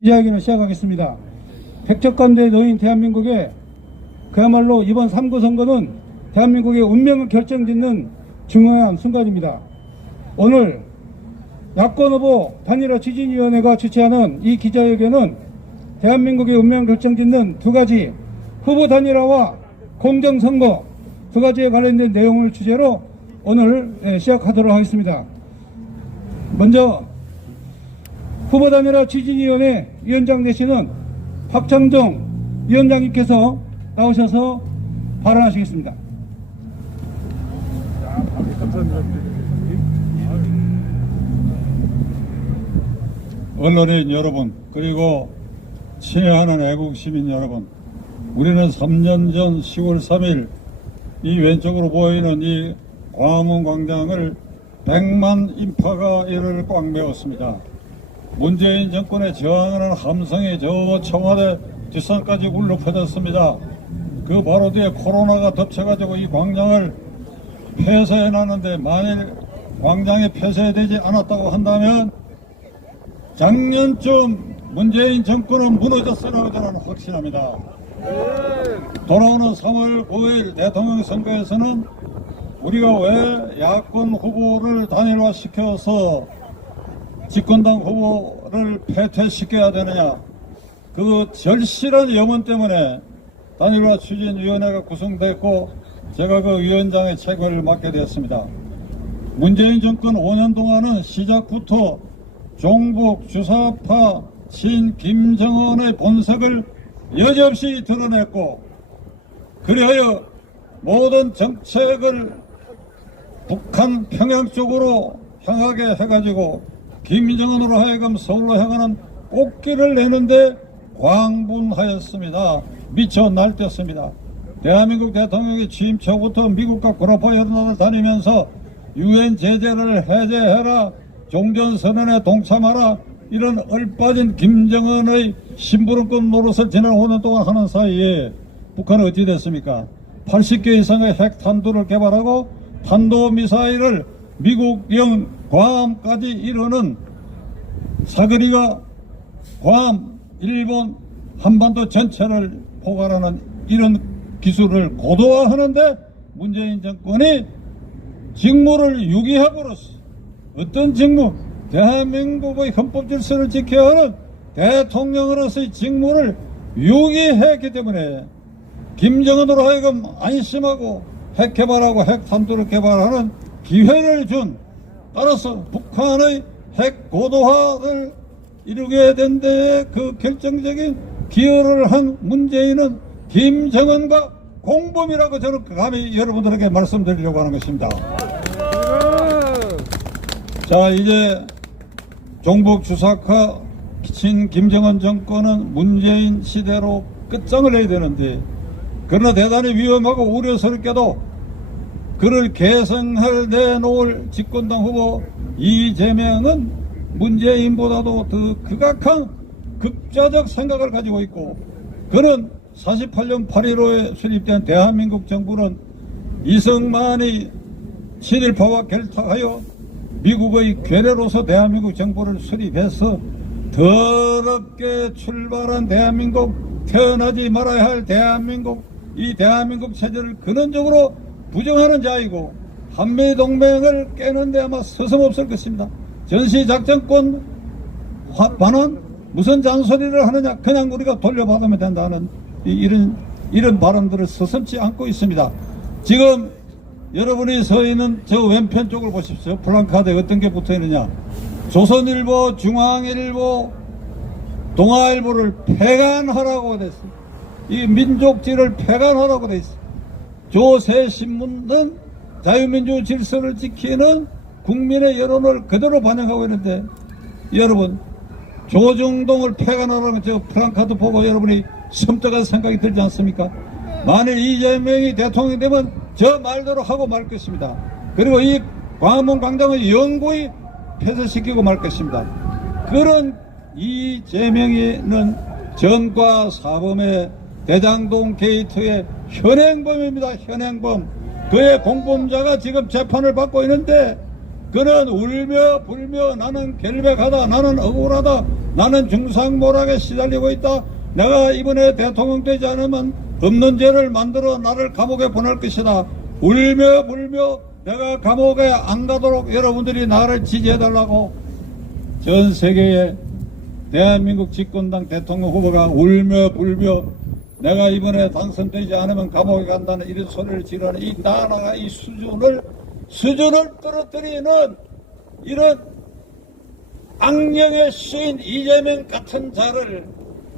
이야기는 시작하겠습니다. 백척간대에 놓인 대한민국에 그야말로 이번 3구 선거는 대한민국의 운명을 결정짓는 중요한 순간입니다. 오늘 야권 후보 단일화 추진위원회가 주최하는 이 기자회견은 대한민국의 운명을 결정짓는 두 가지 후보 단일화와 공정선거 두 가지에 관련된 내용을 주제로 오늘 시작하도록 하겠습니다. 먼저 후보 단일화 추진위원회 위원장 되시는 박창종 위원장님께서 나오셔서 발언하시겠습니다. 언론인 여러분, 그리고 친애하는 애국시민 여러분, 우리는 3년 전 10월 3일 이 왼쪽으로 보이는 이 광화문 광장을 100만 인파가 이를 꽉 메웠습니다. 문재인 정권에 저항하는 함성이 저 청와대 뒷산까지 울려 퍼졌습니다. 그 바로 뒤에 코로나가 덮쳐가지고 이 광장을 폐쇄해놨는데, 만일 광장이 폐쇄되지 않았다고 한다면 작년쯤 문재인 정권은 무너졌으라고 저는 확신합니다. 돌아오는 3월 9일 대통령 선거에서는 우리가 왜 야권 후보를 단일화시켜서 집권당 후보를 패퇴시켜야 되느냐, 그 절실한 염원 때문에 단일화 추진위원회가 구성됐고 제가 그 위원장의 책임을 맡게 되었습니다. 문재인 정권 5년 동안은 시작부터 종북 주사파 신 김정은의 본색을 여지없이 드러냈고, 그리하여 모든 정책을 북한 평양 쪽으로 향하게 해가지고 김정은으로 하여금 서울로 향하는 꽃길을 내는데 광분하였습니다. 미쳐 날뛰었습니다. 대한민국 대통령이 취임 초부터 미국과 구라파 여러 나라를 다니면서 유엔 제재를 해제해라, 종전선언에 동참하라, 이런 얼빠진 김정은의 심부름꾼 노릇을 지난 5년 동안 하는 사이에 북한은 어찌 됐습니까? 80개 이상의 핵탄두를 개발하고 탄도미사일을 미국령 괌까지 이르는 사거리가 괌, 일본, 한반도 전체를 포괄하는 이런 기술을 고도화하는데 문재인 정권이 직무를 유기함으로써, 어떤 직무? 대한민국의 헌법 질서를 지켜야 하는 대통령으로서의 직무를 유기했기 때문에 김정은으로 하여금 안심하고 핵 개발하고 핵탄두를 개발하는 기회를 준, 따라서 북한의 핵 고도화를 이루게 된 데에 그 결정적인 기여를 한 문재인은 김정은과 공범이라고 저는 감히 여러분들에게 말씀드리려고 하는 것입니다. 자, 이제 종북 주사파 친 김정은 정권은 문재인 시대로 끝장을 내야 되는데, 그러나 대단히 위험하고 우려스럽게도 그를 계승할 내놓을 집권당 후보 이재명은 문재인보다도 더 극악한 극좌적 생각을 가지고 있고, 그는 48년 8.15에 수립된 대한민국 정부는 이승만이 친일파와 결탁하여 미국의 괴뢰로서 대한민국 정부를 수립해서 더럽게 출발한 대한민국, 태어나지 말아야 할 대한민국, 이 대한민국 체제를 근원적으로 부정하는 자이고, 한미동맹을 깨는데 아마 서슴없을 것입니다. 전시작전권 반환 무슨 잔소리를 하느냐, 그냥 우리가 돌려받으면 된다는 이런 발언들을 서슴지 않고 있습니다. 지금 여러분이 서 있는 저 왼편 쪽을 보십시오. 플랜카드에 어떤 게 붙어 있느냐. 조선일보, 중앙일보, 동아일보를 폐간하라고 됐습니다. 이 민족지를 폐간하라고 돼 있습니다. 조세 신문은 자유민주 질서를 지키는 국민의 여론을 그대로 반영하고 있는데, 여러분 조중동을 폐간하라는 저 플랜카드 보고 여러분이 섬뜩한 생각이 들지 않습니까? 만일 이재명이 대통령이 되면 저 말대로 하고 말 것입니다. 그리고 이 광화문 광장을 영구히 폐쇄시키고 말 것입니다. 그런 이재명이는 전과 사범의 대장동 게이트의 현행범입니다. 현행범. 그의 공범자가 지금 재판을 받고 있는데, 그는 울며 불며 나는 결백하다, 나는 억울하다, 나는 중상모락에 시달리고 있다. 내가 이번에 대통령 되지 않으면 없는 죄를 만들어 나를 감옥에 보낼 것이다. 울며 불며 내가 감옥에 안 가도록 여러분들이 나를 지지해달라고 전 세계의 대한민국 집권당 대통령 후보가 울며 불며 내가 이번에 당선되지 않으면 감옥에 간다는 이런 소리를 지르는 이 나라가 이 수준을 떨어뜨리는 이런 악령의 시인 이재명 같은 자를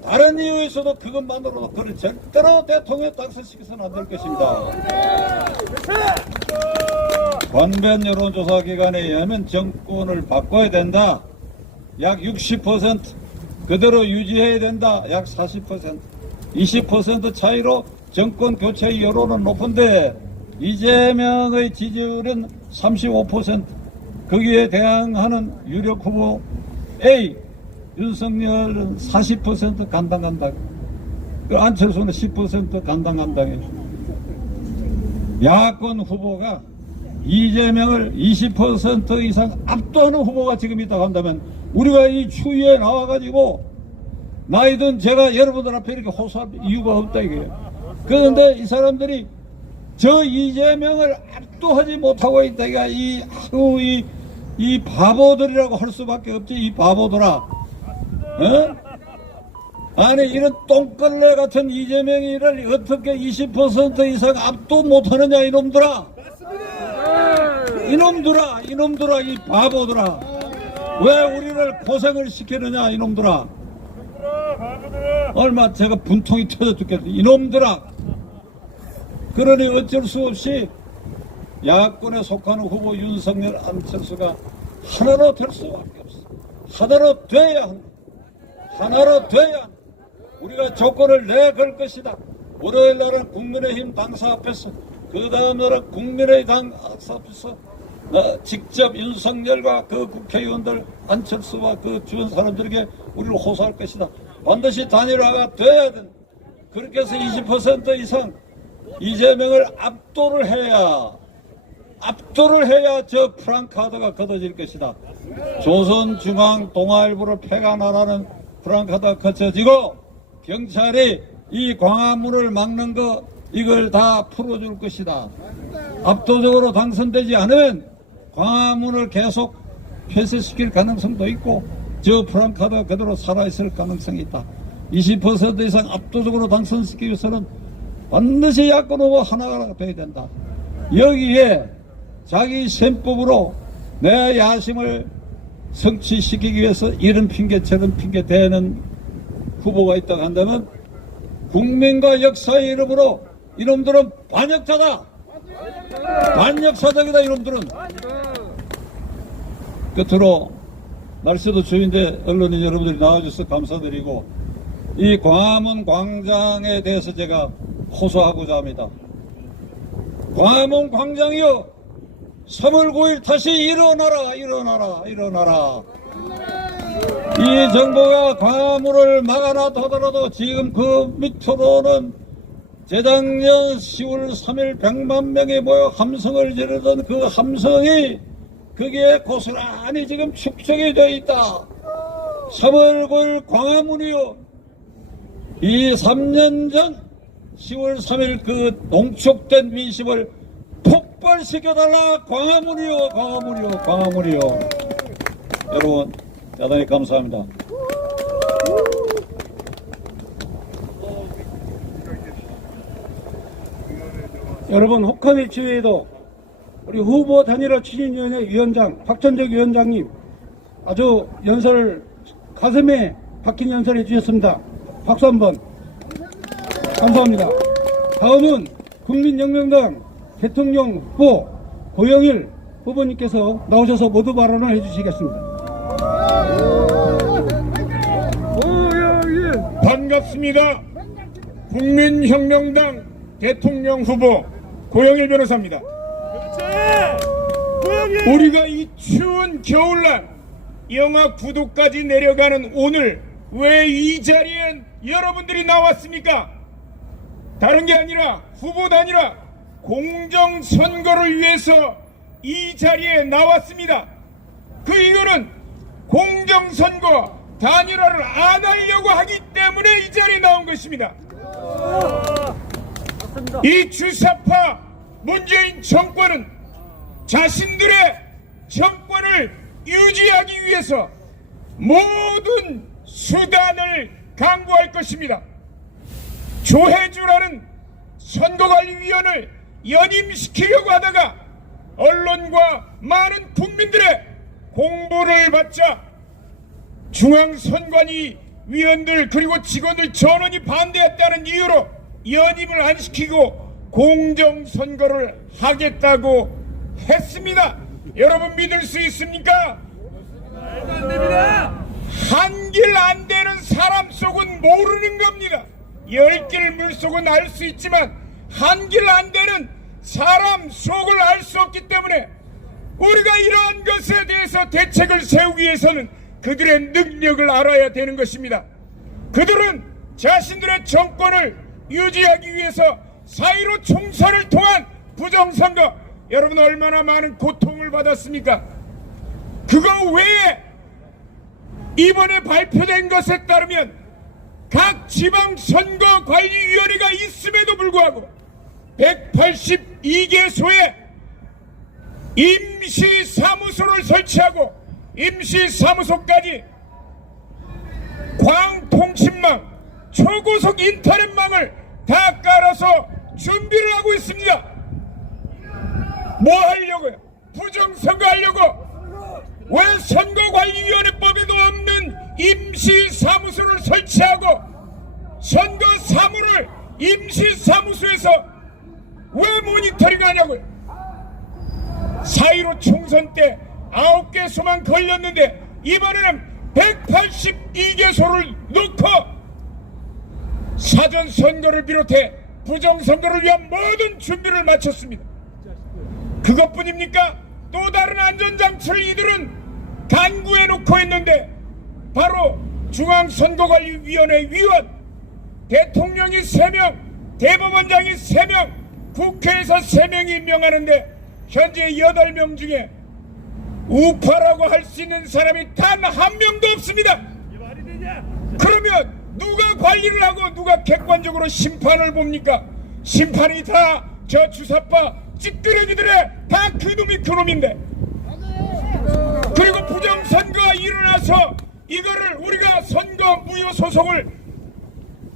다른 이유에서도 그것만으로도 그를 절대로 대통령 당선시켜서는 안 될 것입니다. 관변 여론조사 기관에 의하면 정권을 바꿔야 된다. 약 60% 그대로 유지해야 된다. 약 40% 20% 차이로 정권 교체 여론은 높은데 이재명의 지지율은 35%. 거기에 대항하는 유력 후보 A 윤석열은 40% 간당간당. 안철수는 10% 간당간당해. 야권 후보가 이재명을 20% 이상 압도하는 후보가 지금 있다고 한다면 우리가 이 추위에 나와가지고 나이든 제가 여러분들 앞에 이렇게 호소할 이유가 없다 이거예요. 그런데 이 사람들이 저 이재명을 압도하지 못하고 있다. 이 바보들이라고 할 수밖에 없지. 이 바보들아. 어? 아니 이런 똥걸레 같은 이재명이를 어떻게 20% 이상 압도 못하느냐 이놈들아. 이놈들아 이 바보들아. 왜 우리를 고생을 시키느냐 이놈들아. 얼마 제가 분통이 터져 죽겠어 이놈들아. 그러니 어쩔 수 없이 야권에 속하는 후보 윤석열 안철수가 하나로 될 수밖에 없어. 하나로 돼야 한다. 하나로 돼야 한다. 우리가 조건을 내걸 것이다. 월요일 날은 국민의힘 당사 앞에서 그 다음 날은 국민의당 당사 앞에서 직접 윤석열과 그 국회의원들 안철수와 그 주변 사람들에게 우리를 호소할 것이다. 반드시 단일화가 돼야 된다. 그렇게 해서 20% 이상 이재명을 압도를 해야 저 프랑카드가 걷어질 것이다. 조선중앙동아일보를 폐간하라는 프랑카드가 거쳐지고 경찰이 이 광화문을 막는 거 이걸 다 풀어줄 것이다. 압도적으로 당선되지 않으면 광화문을 계속 폐쇄시킬 가능성도 있고 저 프랑카드가 그대로 살아있을 가능성이 있다. 20% 이상 압도적으로 당선시키기 위해서는 반드시 야권 후보 하나가 돼야 된다. 여기에 자기 셈법으로 내 야심을 성취시키기 위해서 이런 핑계 저런 핑계 대는 후보가 있다고 한다면 국민과 역사의 이름으로 이놈들은 반역자다. 반역사적이다 이놈들은. 끝으로 날씨도 추운데 언론인 여러분들이 나와주셔서 감사드리고 이 광화문 광장에 대해서 제가 호소하고자 합니다. 광화문 광장이요 3월 9일 다시 일어나라. 이 정부가 광화문을 막아놔더라도 지금 그 밑으로는 재작년 10월 3일 100만 명이 모여 함성을 지르던 그 함성이 거기에 고스란히 지금 축적이 되어 있다. 3월 9일 광화문이요. 이 3년 전 10월 3일 그 농축된 민심을 폭발시켜달라. 광화문이요. 여러분 대단히 감사합니다. 여러분 혹한의 지회에도 우리 후보 단일화 추진위원회 위원장 박천적 위원장님 아주 연설 가슴에 박힌 연설해 주셨습니다. 박수 한번. 감사합니다. 다음은 국민혁명당 대통령 후보 고영일 후보님께서 나오셔서 모두 발언을 해주시겠습니다. 반갑습니다. 국민혁명당 대통령 후보 고영일 변호사입니다. 우리가 이 추운 겨울날 영하 9도까지 내려가는 오늘 왜 이 자리엔 여러분들이 나왔습니까? 다른 게 아니라 후보 단일화 공정선거를 위해서 이 자리에 나왔습니다. 그 이유는 공정선거 단일화를 안 하려고 하기 때문에 이 자리에 나온 것입니다. 이 주사파 문재인 정권은 자신들의 정권을 유지하기 위해서 모든 수단을 강구할 것입니다. 조혜주라는 선거관리위원을 연임시키려고 하다가 언론과 많은 국민들의 공보를 받자 중앙선관위 위원들 그리고 직원들 전원이 반대했다는 이유로 연임을 안 시키고 공정선거를 하겠다고 했습니다. 여러분 믿을 수 있습니까? 한 길 안 되는 사람 속은 모르는 겁니다. 10길 물속은 알 수 있지만 한 길 안 되는 사람 속을 알 수 없기 때문에 우리가 이러한 것에 대해서 대책을 세우기 위해서는 그들의 능력을 알아야 되는 것입니다. 그들은 자신들의 정권을 유지하기 위해서 4.15 총선을 통한 부정선거, 여러분 얼마나 많은 고통을 받았습니까? 그거 외에 이번에 발표된 것에 따르면 각 지방선거관리위원회가 있음에도 불구하고 182개소에 임시사무소를 설치하고 임시사무소까지 광통신망, 초고속 인터넷망을 다 깔아서 준비를 하고 있습니다. 뭐 하려고요? 부정선거 하려고? 왜 선거관리위원회법에도 없는 임시사무소를 설치하고 선거 사무를 임시사무소에서 왜 모니터링 하냐고요? 4.15 총선 때 9개소만 걸렸는데 이번에는 182개소를 놓고 사전선거를 비롯해 부정선거를 위한 모든 준비를 마쳤습니다. 그것뿐입니까? 또 다른 안전장치를 이들은 간구해 놓고 있는데 바로 중앙선거관리위원회 위원, 대통령이 3명, 대법원장이 3명, 국회에서 3명이 임명하는데 현재 8명 중에 우파라고 할 수 있는 사람이 단 한 명도 없습니다. 그러면 누가 관리를 하고 누가 객관적으로 심판을 봅니까? 심판이 다 저 주사파 찌끄레기들의 다 그놈인데, 그리고 부정선거가 일어나서 이거를 우리가 선거 무효 소송을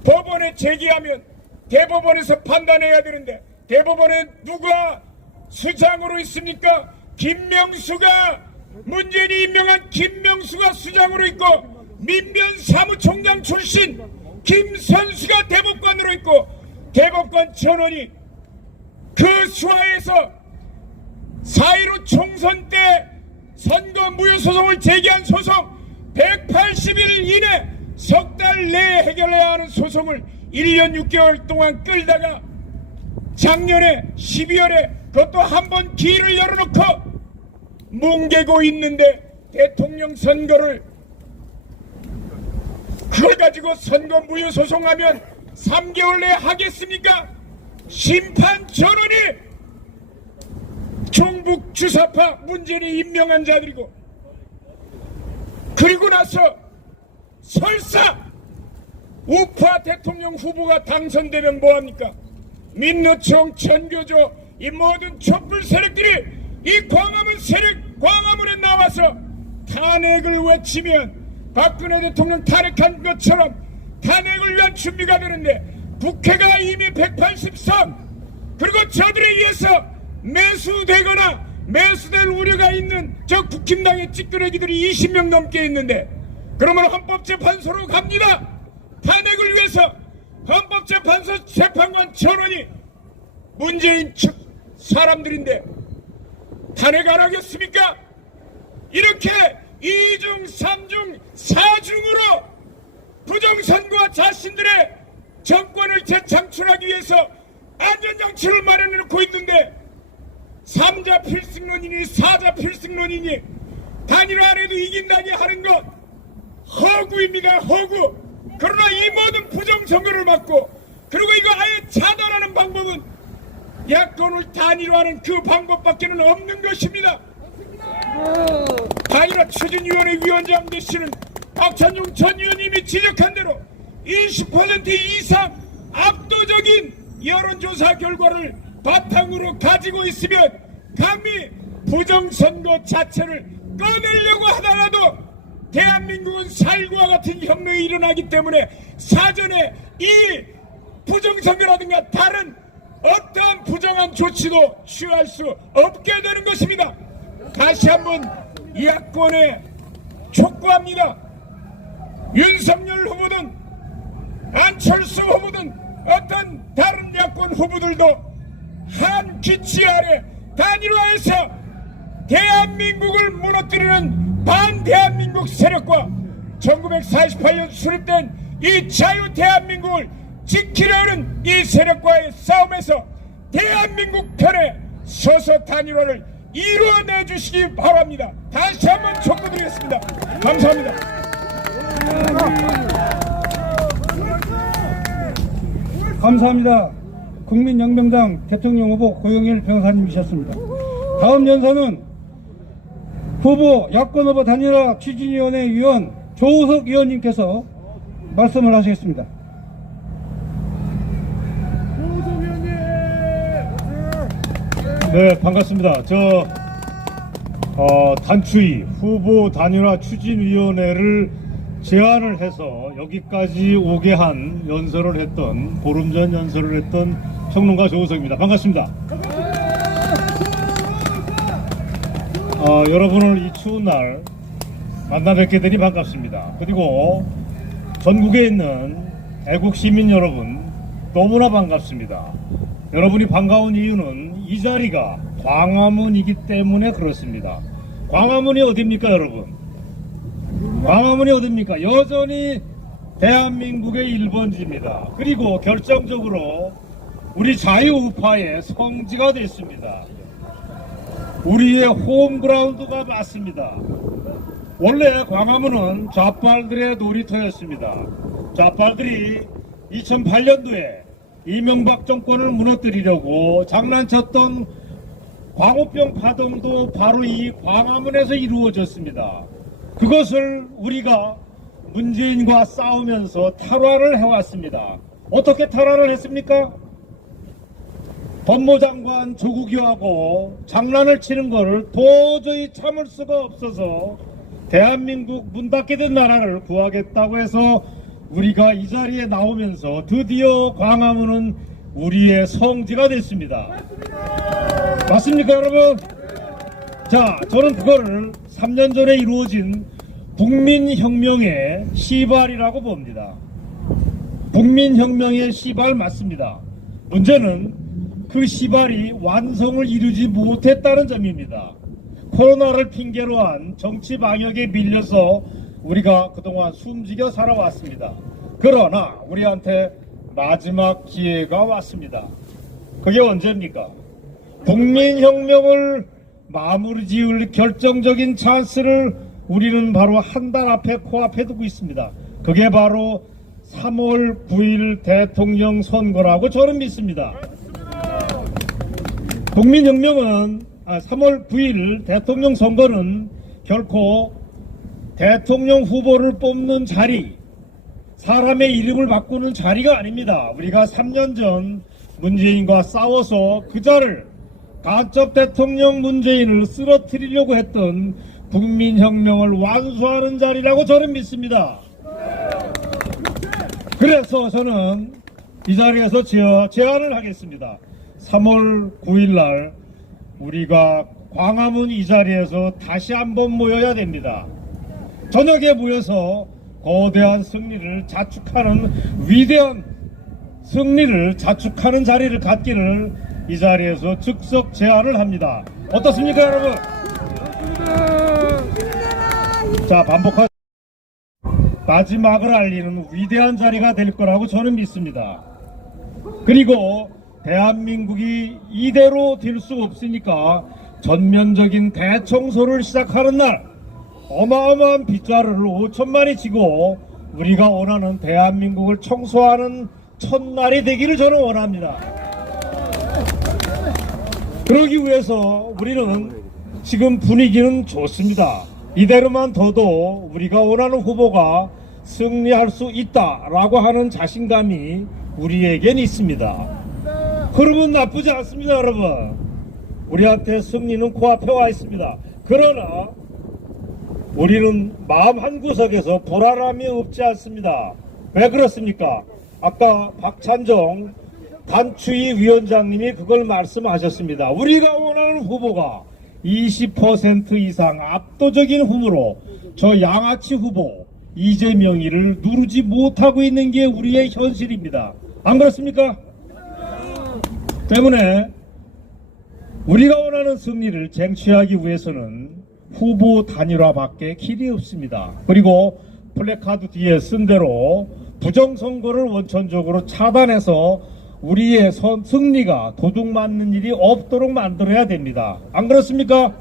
법원에 제기하면 대법원에서 판단해야 되는데 대법원에 누가 수장으로 있습니까? 김명수가, 문재인이 임명한 김명수가 수장으로 있고 민변 사무총장 출신 김선수가 대법관으로 있고 대법관 전원이 그 수하에서 4.15 총선 때 선거 무효 소송을 제기한 소송 180일 이내 석 달 내에 해결해야 하는 소송을 1년 6개월 동안 끌다가 작년에 12월에 그것도 한 번 기회를 열어놓고 뭉개고 있는데 대통령 선거를 그걸 가지고 선거 무효 소송하면 3개월 내에 하겠습니까? 심판 전원이 종북 주사파 문재인이 임명한 자들이고, 그리고 나서 설사 우파 대통령 후보가 당선되면 뭐합니까? 민노총, 전교조, 이 모든 촛불 세력들이 이 광화문 세력, 광화문에 나와서 탄핵을 외치면 박근혜 대통령 탄핵한 것처럼 탄핵을 위한 준비가 되는데 국회가 이미 183, 그리고 저들에 의해서 매수되거나 매수될 우려가 있는 저 국힘당의 찌끄레기들이 20명 넘게 있는데, 그러면 헌법재판소로 갑니다. 탄핵을 위해서 헌법재판소 재판관 전원이 문재인 측 사람들인데 탄핵 안 하겠습니까? 이렇게 2중, 3중, 4중으로 부정선거와 자신들의 정권을 재창출하기 위해서 안전장치를 마련해 놓고 있는데 3자 필승론이니 4자 필승론이니 단일화 안 해도 이긴다니 하는 것 허구입니다. 허구. 그러나 이 모든 부정선거를 막고, 그리고 이거 아예 차단하는 방법은 야권을 단일화하는 그 방법밖에는 없는 것입니다. 단일화 추진위원회 위원장 되시는 박찬용 전 의원님이 지적한 대로 20% 이상 압도적인 여론조사 결과를 바탕으로 가지고 있으면 감히 부정선거 자체를 꺼내려고 하더라도 대한민국은 살구와 같은 혁명이 일어나기 때문에 사전에 이 부정선거라든가 다른 어떠한 부정한 조치도 취할 수 없게 되는 것입니다. 다시 한번 야권에 촉구합니다. 윤석열 후보든 안철수 후보든 어떤 다른 야권 후보들도 한 기치 아래 단일화해서 대한민국을 무너뜨리는 반대한민국 세력과 1948년 수립된 이 자유 대한민국을 지키려는 이 세력과의 싸움에서 대한민국 편에 서서 단일화를 이루어내 주시기 바랍니다. 다시 한번 촉구드리겠습니다. 감사합니다. 감사합니다. 국민혁명당 대통령 후보 고영일 변호사님이셨습니다. 다음 연사는 후보 야권 후보 단일화 추진위원회 위원 조우석 의원님께서 말씀을 하시겠습니다. 네, 반갑습니다. 단추위 후보 단일화 추진위원회를 제안을 해서 여기까지 오게 한 연설을 했던, 보름 전 연설을 했던 평론가 조우석입니다. 반갑습니다. 여러분을 이 추운 날 만나 뵙게 되니 반갑습니다. 그리고 전국에 있는 애국 시민 여러분 너무나 반갑습니다. 여러분이 반가운 이유는 이 자리가 광화문이기 때문에 그렇습니다. 광화문이 어딥니까, 여러분? 광화문이 어딥니까? 여전히 대한민국의 1번지입니다. 그리고 결정적으로 우리 자유우파의 성지가 됐습니다. 우리의 홈그라운드가 맞습니다. 원래 광화문은 좌빨들의 놀이터였습니다. 좌빨들이 2008년도에 이명박 정권을 무너뜨리려고 장난쳤던 광우병 파동도 바로 이 광화문에서 이루어졌습니다. 그것을 우리가 문재인과 싸우면서 탈환을 해왔습니다. 어떻게 탈환을 했습니까? 법무장관 조국이하고 장난을 치는 것을 도저히 참을 수가 없어서 대한민국 문 닫게 된 나라를 구하겠다고 해서 우리가 이 자리에 나오면서 드디어 광화문은 우리의 성지가 됐습니다. 맞습니까, 여러분? 자, 저는 그거를 3년 전에 이루어진 국민혁명의 시발이라고 봅니다. 국민혁명의 시발 맞습니다. 문제는 그 시발이 완성을 이루지 못했다는 점입니다. 코로나를 핑계로 한 정치 방역에 밀려서 우리가 그동안 숨지겨 살아왔습니다. 그러나 우리한테 마지막 기회가 왔습니다. 그게 언제입니까? 국민혁명을 마무리 지을 결정적인 찬스를 우리는 바로 한 달 앞에 코앞에 두고 있습니다. 그게 바로 3월 9일 대통령 선거라고 저는 믿습니다. 국민혁명은 3월 9일 대통령 선거는 결코 대통령 후보를 뽑는 자리, 사람의 이름을 바꾸는 자리가 아닙니다. 우리가 3년 전 문재인과 싸워서 그자를 간첩 대통령 문재인을 쓰러뜨리려고 했던 국민혁명을 완수하는 자리라고 저는 믿습니다. 그래서 저는 이 자리에서 제안을 하겠습니다. 3월 9일 날 우리가 광화문 이 자리에서 다시 한번 모여야 됩니다. 저녁에 모여서 거대한 승리를 자축하는, 위대한 승리를 자축하는 자리를 갖기를 이 자리에서 즉석 제안을 합니다. 어떻습니까, 여러분? 자, 반복하겠습니다. 마지막을 알리는 위대한 자리가 될 거라고 저는 믿습니다. 그리고 대한민국이 이대로 될 수 없으니까 전면적인 대청소를 시작하는 날, 어마어마한 빗자루를 5천만이 지고 우리가 원하는 대한민국을 청소하는 첫날이 되기를 저는 원합니다. 그러기 위해서 우리는 지금 분위기는 좋습니다. 이대로만 둬도 우리가 원하는 후보가 승리할 수 있다라고 하는 자신감이 우리에겐 있습니다. 흐름은 나쁘지 않습니다, 여러분. 우리한테 승리는 코앞에 와 있습니다. 그러나 우리는 마음 한구석에서 불안함이 없지 않습니다. 왜 그렇습니까? 아까 박찬정 단추위 위원장님이 그걸 말씀하셨습니다. 우리가 원하는 후보가 20% 이상 압도적인 힘으로 저 양아치 후보 이재명이를 누르지 못하고 있는 게 우리의 현실입니다. 안 그렇습니까? 때문에 우리가 원하는 승리를 쟁취하기 위해서는 후보 단일화밖에 길이 없습니다. 그리고 플래카드 뒤에 쓴 대로 부정선거를 원천적으로 차단해서 우리의 승리가 도둑맞는 일이 없도록 만들어야 됩니다. 안 그렇습니까?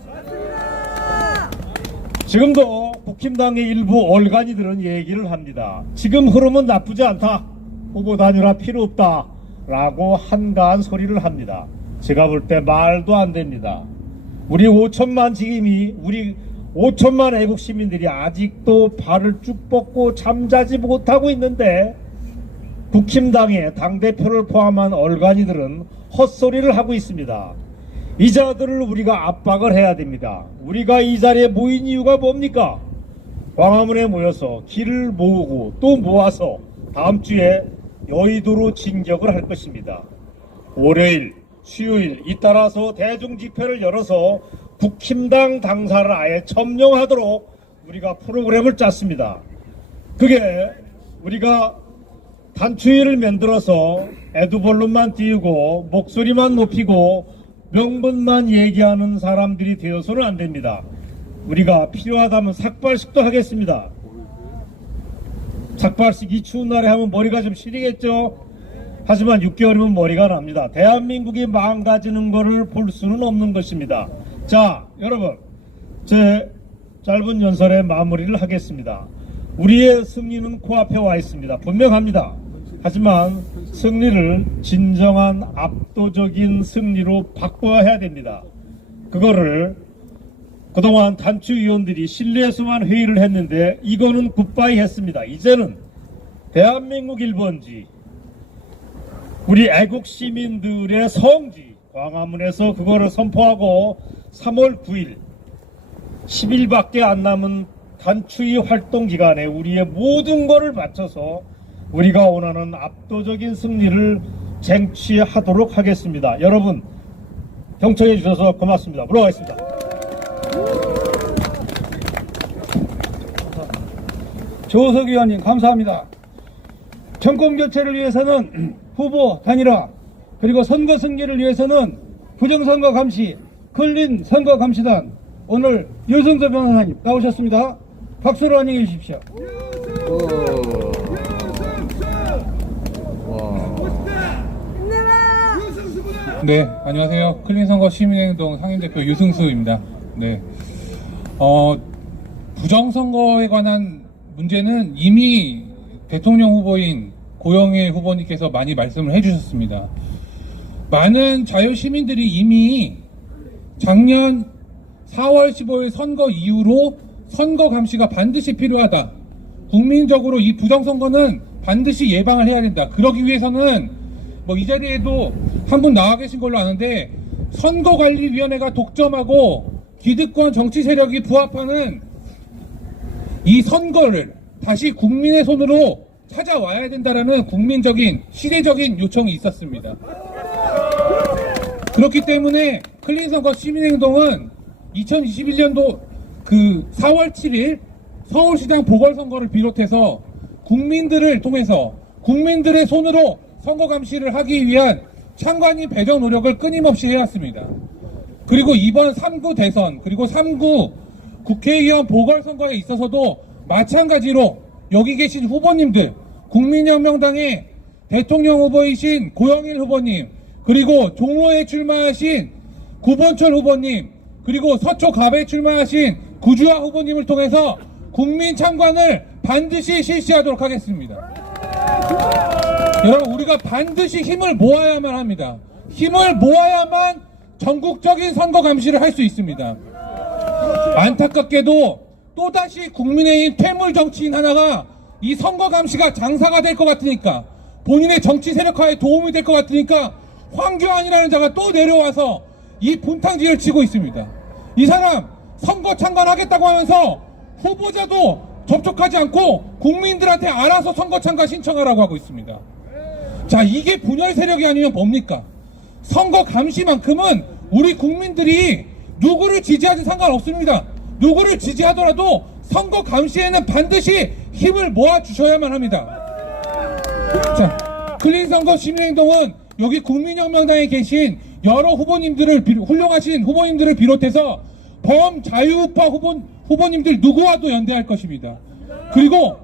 지금도 국힘당의 일부 얼간이들은 얘기를 합니다. 지금 흐름은 나쁘지 않다. 후보 단일화 필요 없다. 라고 한가한 소리를 합니다. 제가 볼 때 말도 안 됩니다. 우리 5천만 지금이 우리 5천만 애국 시민들이 아직도 발을 쭉 뻗고 잠자지 못하고 있는데 국힘당의 당대표를 포함한 얼간이들은 헛소리를 하고 있습니다. 이 자들을 우리가 압박을 해야 됩니다. 우리가 이 자리에 모인 이유가 뭡니까? 광화문에 모여서 길을 모으고 또 모아서 다음 주에 여의도로 진격을 할 것입니다. 월요일, 수요일 잇따라서 대중집회를 열어서 국힘당 당사를 아예 점령하도록 우리가 프로그램을 짰습니다. 그게 우리가 단추위를 만들어서 애두벌룬만 띄우고 목소리만 높이고 명분만 얘기하는 사람들이 되어서는 안 됩니다. 우리가 필요하다면 삭발식도 하겠습니다. 삭발식 이 추운 날에 하면 머리가 좀 시리겠죠? 하지만 6개월이면 머리가 납니다. 대한민국이 망가지는 것을 볼 수는 없는 것입니다. 자, 여러분, 제 짧은 연설의 마무리를 하겠습니다. 우리의 승리는 코앞에 와 있습니다. 분명합니다. 하지만 승리를 진정한 압도적인 승리로 바꿔야 해야 됩니다. 그거를 그동안 단추위원들이 실내에서만 회의를 했는데 이거는 굿바이 했습니다. 이제는 대한민국 1번지 우리 애국 시민들의 성지 광화문에서 그거를 선포하고 3월 9일 10일밖에 안 남은 단추위 활동 기간에 우리의 모든 것을 바쳐서 우리가 원하는 압도적인 승리를 쟁취하도록 하겠습니다. 여러분 경청해 주셔서 고맙습니다. 물러가겠습니다. 조석 의원님 감사합니다. 정권 교체를 위해서는 후보 단일화 그리고 선거 승리를 위해서는 부정선거 감시 클린 선거 감시단 오늘 유승수 변호사님 나오셨습니다. 박수로 환영해 주십시오. 네, 안녕하세요. 클린선거 시민행동 상임대표 유승수입니다. 네, 부정선거에 관한 문제는 이미 대통령 후보인 고영일 후보님께서 많이 말씀을 해주셨습니다. 많은 자유시민들이 이미 작년 4월 15일 선거 이후로 선거 감시가 반드시 필요하다. 국민적으로 이 부정선거는 반드시 예방을 해야 된다. 그러기 위해서는 이 자리에도 한 분 나와 계신 걸로 아는데 선거관리위원회가 독점하고 기득권 정치 세력이 부합하는 이 선거를 다시 국민의 손으로 찾아와야 된다라는 국민적인 시대적인 요청이 있었습니다. 그렇기 때문에 클린선거 시민행동은 2021년도 그 4월 7일 서울시장 보궐선거를 비롯해서 국민들을 통해서 국민들의 손으로 선거 감시를 하기 위한 창관인 배정 노력을 끊임없이 해왔습니다. 그리고 이번 3구 대선 그리고 3구 국회의원 보궐선거에 있어서도 마찬가지로 여기 계신 후보님들 국민혁명당의 대통령 후보이신 고영일 후보님 그리고 종로에 출마하신 구본철 후보님 그리고 서초갑에 출마하신 구주화 후보님을 통해서 국민 참관을 반드시 실시하도록 하겠습니다. 여러분 우리가 반드시 힘을 모아야만 합니다. 힘을 모아야만 전국적인 선거 감시를 할 수 있습니다. 안타깝게도 또다시 국민의힘 퇴물 정치인 하나가 이 선거 감시가 장사가 될 것 같으니까, 본인의 정치 세력화에 도움이 될 것 같으니까 황교안이라는 자가 또 내려와서 이 분탕질을 치고 있습니다. 이 사람 선거 참관하겠다고 하면서 후보자도 접촉하지 않고 국민들한테 알아서 선거 참가 신청하라고 하고 있습니다. 자, 이게 분열 세력이 아니면 뭡니까? 선거 감시만큼은 우리 국민들이 누구를 지지하든 상관없습니다. 누구를 지지하더라도 선거 감시에는 반드시 힘을 모아주셔야만 합니다. 자, 클린 선거 시민행동은 여기 국민혁명당에 계신 여러 훌륭하신 후보님들을 비롯해서 범자유우파 후보님들 누구와도 연대할 것입니다. 그리고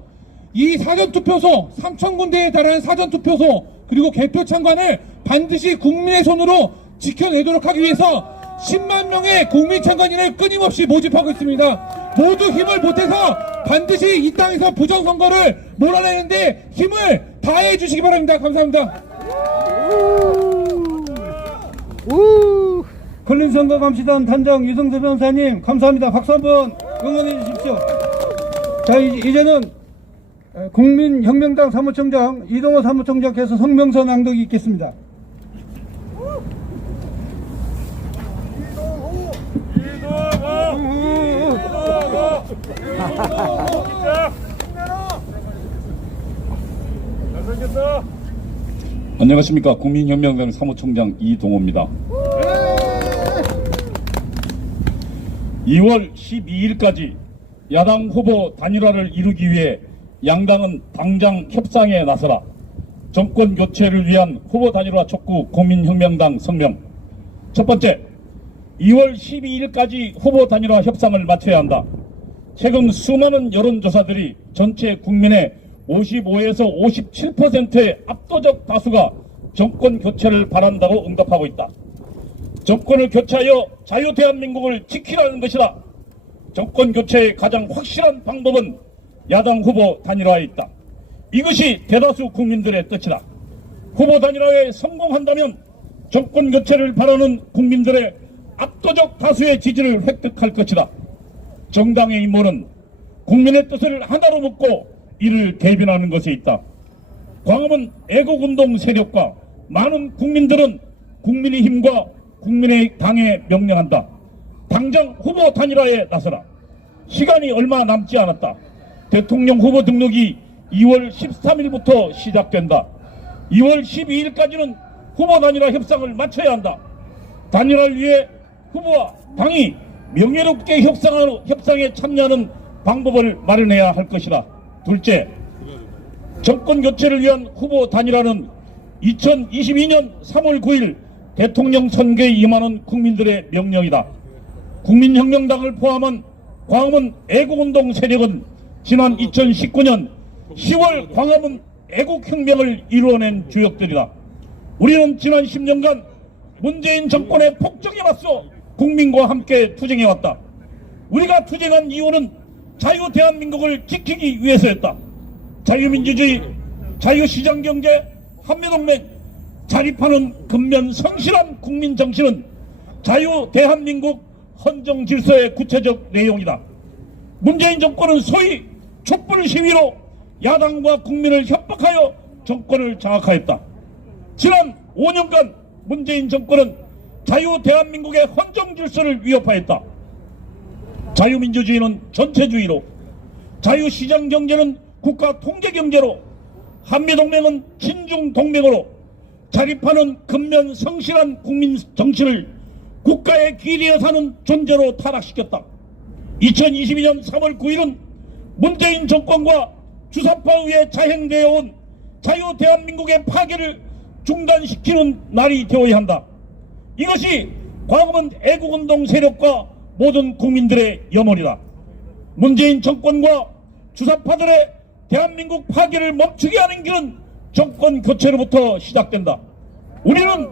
이 사전투표소, 3,000군데에 달하는 사전투표소, 그리고 개표 창관을 반드시 국민의 손으로 지켜내도록 하기 위해서 10만 명의 국민 참관인을 끊임없이 모집하고 있습니다. 모두 힘을 보태서 반드시 이 땅에서 부정선거를 몰아내는데 힘을 다해 주시기 바랍니다. 감사합니다. 근린선거감시단 단장 유성재 변호사님 감사합니다. 박수 한번 응원해 주십시오. 자, 이제는 국민혁명당 사무총장 이동호 사무총장께서 성명서 낭독이 있겠습니다. 안녕하십니까. 국민혁명당 사무총장 이동호입니다. 2월 12일까지 야당 후보 단일화를 이루기 위해 양당은 당장 협상에 나서라. 정권 교체를 위한 후보 단일화 촉구 국민혁명당 성명. 첫 번째, 2월 12일까지 후보 단일화 협상을 마쳐야 한다. 최근 수많은 여론조사들이 전체 국민의 55에서 57%의 압도적 다수가 정권 교체를 바란다고 응답하고 있다. 정권을 교체하여 자유대한민국을 지키라는 것이다. 정권 교체의 가장 확실한 방법은 야당 후보 단일화에 있다. 이것이 대다수 국민들의 뜻이다. 후보 단일화에 성공한다면 정권 교체를 바라는 국민들의 압도적 다수의 지지를 획득할 것이다. 정당의 임무는 국민의 뜻을 하나로 묶고 이를 대변하는 것에 있다. 광화문 애국운동 세력과 많은 국민들은 국민의힘과 국민의당에 명령한다. 당장 후보 단일화에 나서라. 시간이 얼마 남지 않았다. 대통령 후보 등록이 2월 13일부터 시작된다. 2월 12일까지는 후보 단일화 협상을 마쳐야 한다. 단일화를 위해 후보와 당이 명예롭게 협상에 참여하는 방법을 마련해야 할 것이다. 둘째, 정권 교체를 위한 후보 단일화는 2022년 3월 9일 대통령 선거에 임하는 국민들의 명령이다. 국민혁명당을 포함한 광화문 애국운동 세력은 지난 2019년 10월 광화문 애국혁명을 이루어낸 주역들이다. 우리는 지난 10년간 문재인 정권의 폭정에 맞서 국민과 함께 투쟁해왔다. 우리가 투쟁한 이유는 자유대한민국을 지키기 위해서였다. 자유민주주의, 자유시장경제, 한미동맹, 자립하는 근면 성실한 국민정신은 자유대한민국 헌정질서의 구체적 내용이다. 문재인 정권은 소위 촛불 시위로 야당과 국민을 협박하여 정권을 장악하였다. 지난 5년간 문재인 정권은 자유대한민국의 헌정질서를 위협하였다. 자유민주주의는 전체주의로, 자유시장경제는 국가통제경제로, 한미동맹은 친중동맹으로 자립하는 근면 성실한 국민정신을 국가의 기리에 사는 존재로 타락시켰다. 2022년 3월 9일은 문재인 정권과 주사파에 의해 자행되어 온 자유대한민국의 파괴를 중단시키는 날이 되어야 한다. 이것이 광화문 애국운동 세력과 모든 국민들의 염원이다. 문재인 정권과 주사파들의 대한민국 파괴를 멈추게 하는 길은 정권 교체로부터 시작된다. 우리는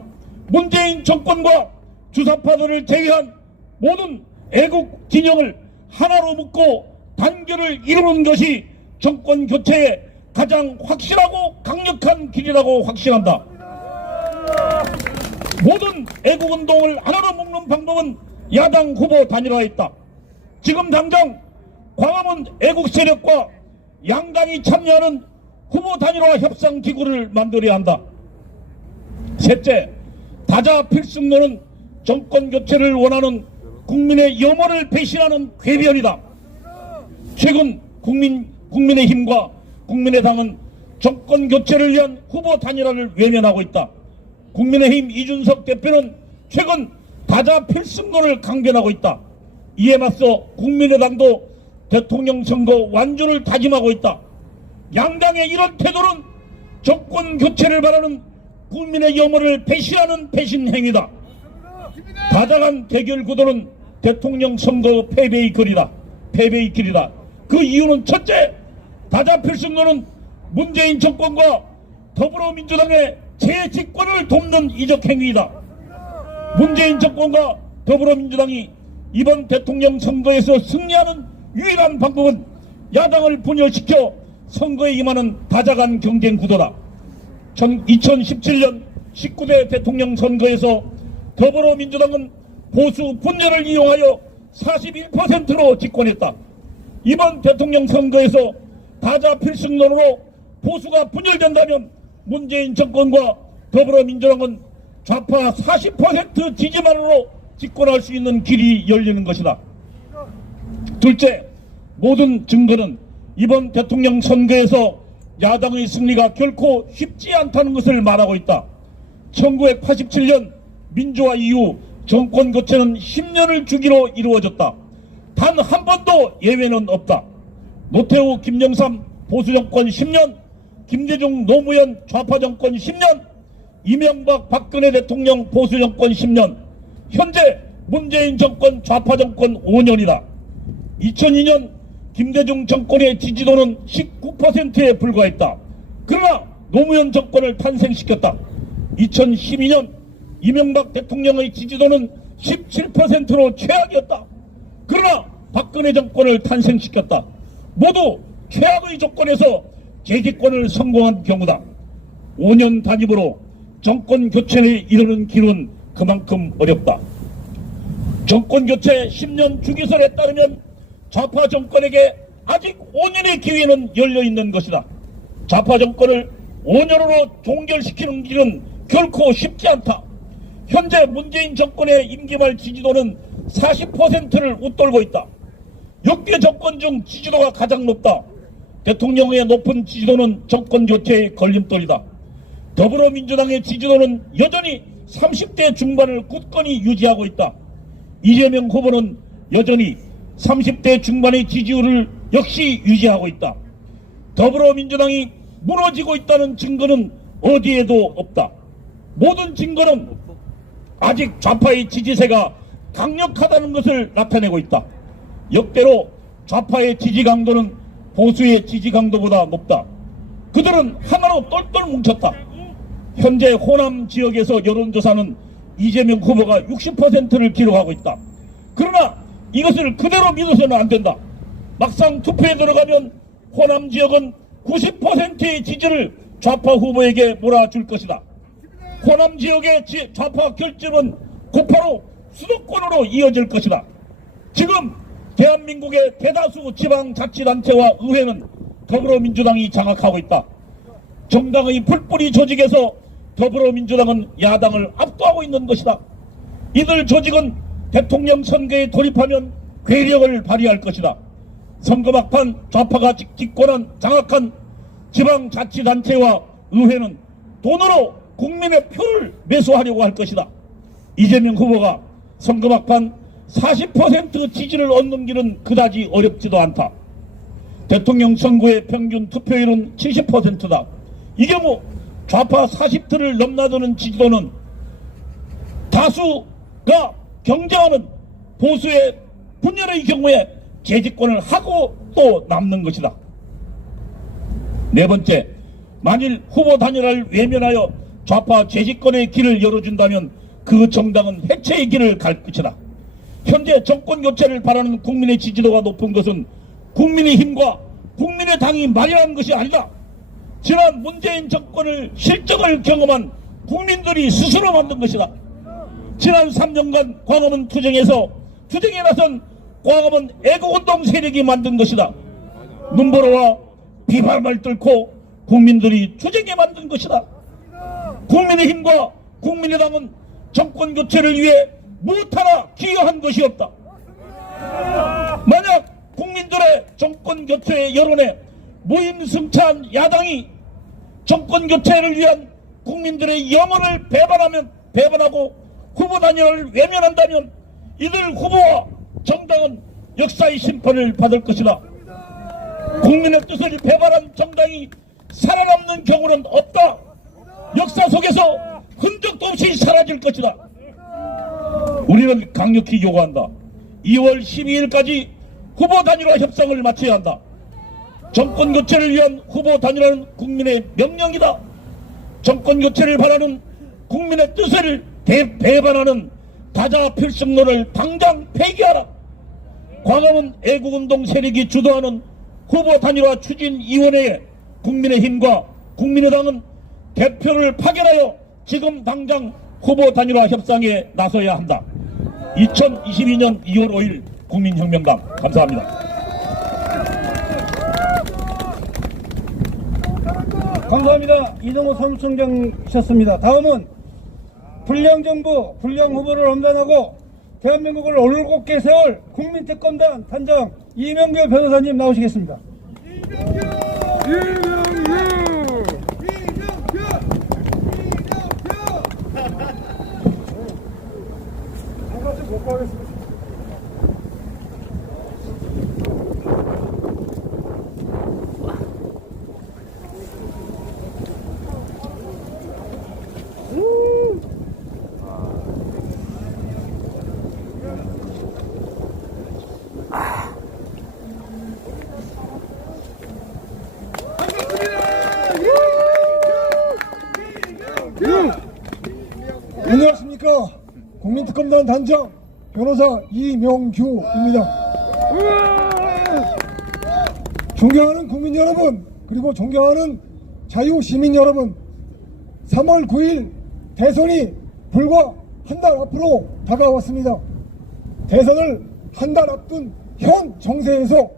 문재인 정권과 주사파들을 제외한 모든 애국 진영을 하나로 묶고 단결을 이루는 것이 정권 교체의 가장 확실하고 강력한 길이라고 확신한다. 모든 애국운동을 하나로 묶는 방법은 야당 후보 단일화에 있다. 지금 당장 광화문 애국 세력과 양당이 참여하는 후보 단일화 협상 기구를 만들어야 한다. 셋째, 다자 필승론은 정권 교체를 원하는 국민의 염원을 배신하는 궤변이다. 최근 국민의힘과 국민의당은 정권 교체를 위한 후보 단일화를 외면하고 있다. 국민의힘 이준석 대표는 최근 다자 필승론을 강변하고 있다. 이에 맞서 국민의당도 대통령 선거 완주를 다짐하고 있다. 양당의 이런 태도는 정권 교체를 바라는 국민의 염원을 배신하는 배신 행위다. 다자간 대결 구도는 대통령 선거 패배의 길이다. 그 이유는 첫째, 다자 필승론은 문재인 정권과 더불어민주당의 재집권을 돕는 이적 행위이다. 문재인 정권과 더불어민주당이 이번 대통령 선거에서 승리하는 유일한 방법은 야당을 분열시켜 선거에 임하는 다자간 경쟁 구도다. 2017년 19대 대통령 선거에서 더불어민주당은 보수 분열을 이용하여 41%로 집권했다. 이번 대통령 선거에서 다자 필승론으로 보수가 분열된다면 문재인 정권과 더불어민주당은 좌파 40% 지지만으로 집권할 수 있는 길이 열리는 것이다. 둘째, 모든 증거는 이번 대통령 선거에서 야당의 승리가 결코 쉽지 않다는 것을 말하고 있다. 1987년 민주화 이후 정권 교체는 10년을 주기로 이루어졌다. 단 한 번도 예외는 없다. 노태우, 김영삼 보수정권 10년, 김대중, 노무현 좌파정권 10년, 이명박, 박근혜 대통령 보수정권 10년, 현재 문재인 정권 좌파정권 5년이다. 2002년 김대중 정권의 지지도는 19%에 불과했다. 그러나 노무현 정권을 탄생시켰다. 2012년 이명박 대통령의 지지도는 17%로 최악이었다. 그러나 박근혜 정권을 탄생시켰다. 모두 최악의 조건에서 재집권을 성공한 경우다. 5년 단임으로 정권 교체에 이르는 길은 그만큼 어렵다. 정권 교체 10년 주기설에 따르면 좌파 정권에게 아직 5년의 기회는 열려있는 것이다. 좌파 정권을 5년으로 종결시키는 길은 결코 쉽지 않다. 현재 문재인 정권의 임기말 지지도는 40%를 웃돌고 있다. 역대 정권 중 지지도가 가장 높다. 대통령의 높은 지지도는 정권 교체의 걸림돌이다. 더불어민주당의 지지도는 여전히 30대 중반을 굳건히 유지하고 있다. 이재명 후보는 여전히 30대 중반의 지지율을 역시 유지하고 있다. 더불어민주당이 무너지고 있다는 증거는 어디에도 없다. 모든 증거는 아직 좌파의 지지세가 강력하다는 것을 나타내고 있다. 역대로 좌파의 지지 강도는 보수의 지지 강도보다 높다. 그들은 하나로 똘똘 뭉쳤다. 현재 호남 지역에서 여론조사는 이재명 후보가 60%를 기록하고 있다. 그러나 이것을 그대로 믿어서는 안 된다. 막상 투표에 들어가면 호남 지역은 90%의 지지를 좌파 후보에게 몰아줄 것이다. 호남 지역의 좌파 결집은 곧바로 수도권으로 이어질 것이다. 지금 대한민국의 대다수 지방자치단체와 의회는 더불어민주당이 장악하고 있다. 정당의 풀뿌리 조직에서 더불어민주당은 야당을 압도하고 있는 것이다. 이들 조직은 대통령 선거에 돌입하면 괴력을 발휘할 것이다. 선거 막판 좌파가 집권한 장악한 지방자치단체와 의회는 돈으로 국민의 표를 매수하려고 할 것이다. 이재명 후보가 선거 막판 40% 지지를 얻는 길은 그다지 어렵지도 않다. 대통령 선거의 평균 투표율은 70%다. 이 경우 좌파 40%를 넘나드는 지지도는 다수가 경쟁하는 보수의 분열의 경우에 재집권을 하고 또 남는 것이다. 네 번째, 만일 후보 단일화를 외면하여 좌파 재집권의 길을 열어준다면 그 정당은 해체의 길을 갈 것이다. 현재 정권 교체를 바라는 국민의 지지도가 높은 것은 국민의힘과 국민의당이 마련한 것이 아니다. 지난 문재인 정권을 실정을 경험한 국민들이 스스로 만든 것이다. 지난 3년간 광화문 투쟁에 나선 광화문 애국운동 세력이 만든 것이다. 눈보라와 비바람을 뚫고 국민들이 투쟁에 만든 것이다. 국민의힘과 국민의당은 정권 교체를 위해 무엇 하나 기여한 것이 없다. 만약 국민들의 정권 교체 여론에 무임승차한 야당이 정권 교체를 위한 국민들의 영혼을 배반하고 후보 단일화를 외면한다면 이들 후보와 정당은 역사의 심판을 받을 것이다. 국민의 뜻을 배반한 정당이 살아남는 경우는 없다. 역사 속에서 흔적도 없이 사라질 것이다. 우리는 강력히 요구한다. 2월 12일까지 후보 단일화 협상을 마쳐야 한다. 정권 교체를 위한 후보 단일화는 국민의 명령이다. 정권 교체를 바라는 국민의 뜻을 배반하는 다자 필승론을 당장 폐기하라. 광화문 애국운동 세력이 주도하는 후보 단일화 추진위원회에 국민의힘과 국민의당은 대표를 파견하여 지금 당장 후보 단일화 협상에 나서야 한다. 2022년 2월 5일 국민혁명당. 감사합니다. 감사합니다. 이정호 사무총장이셨습니다. 다음은 불량정부, 불량후보를 엄단하고 대한민국을 올곧게 세울 국민특검단 단장 이명규 변호사님 나오시겠습니다. 안녕하십니까. 국민특검단 단장 변호사 이명규입니다. 존경하는 국민 여러분, 그리고 존경하는 자유시민 여러분, 3월 9일 대선이 불과 한 달 앞으로 다가왔습니다. 대선을 한 달 앞둔 현 정세에서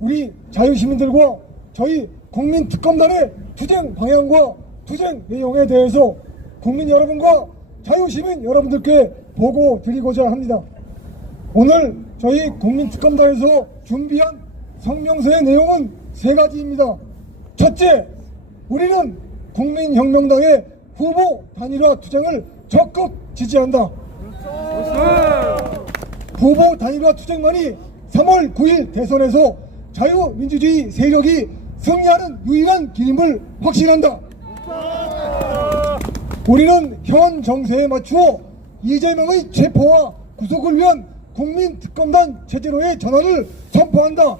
우리 자유시민들과 저희 국민특검단의 투쟁 방향과 투쟁 내용에 대해서 국민 여러분과 자유시민 여러분들께 보고 드리고자 합니다. 오늘 저희 국민특검단에서 준비한 성명서의 내용은 3가지입니다. 첫째, 우리는 국민혁명당의 후보 단일화 투쟁을 적극 지지한다. 후보 단일화 투쟁만이 3월 9일 대선에서 자유민주주의 세력이 승리하는 유일한 길임을 확신한다. 우리는 현 정세에 맞추어 이재명의 체포와 구속을 위한 국민특검단 체제로의 전환을 선포한다.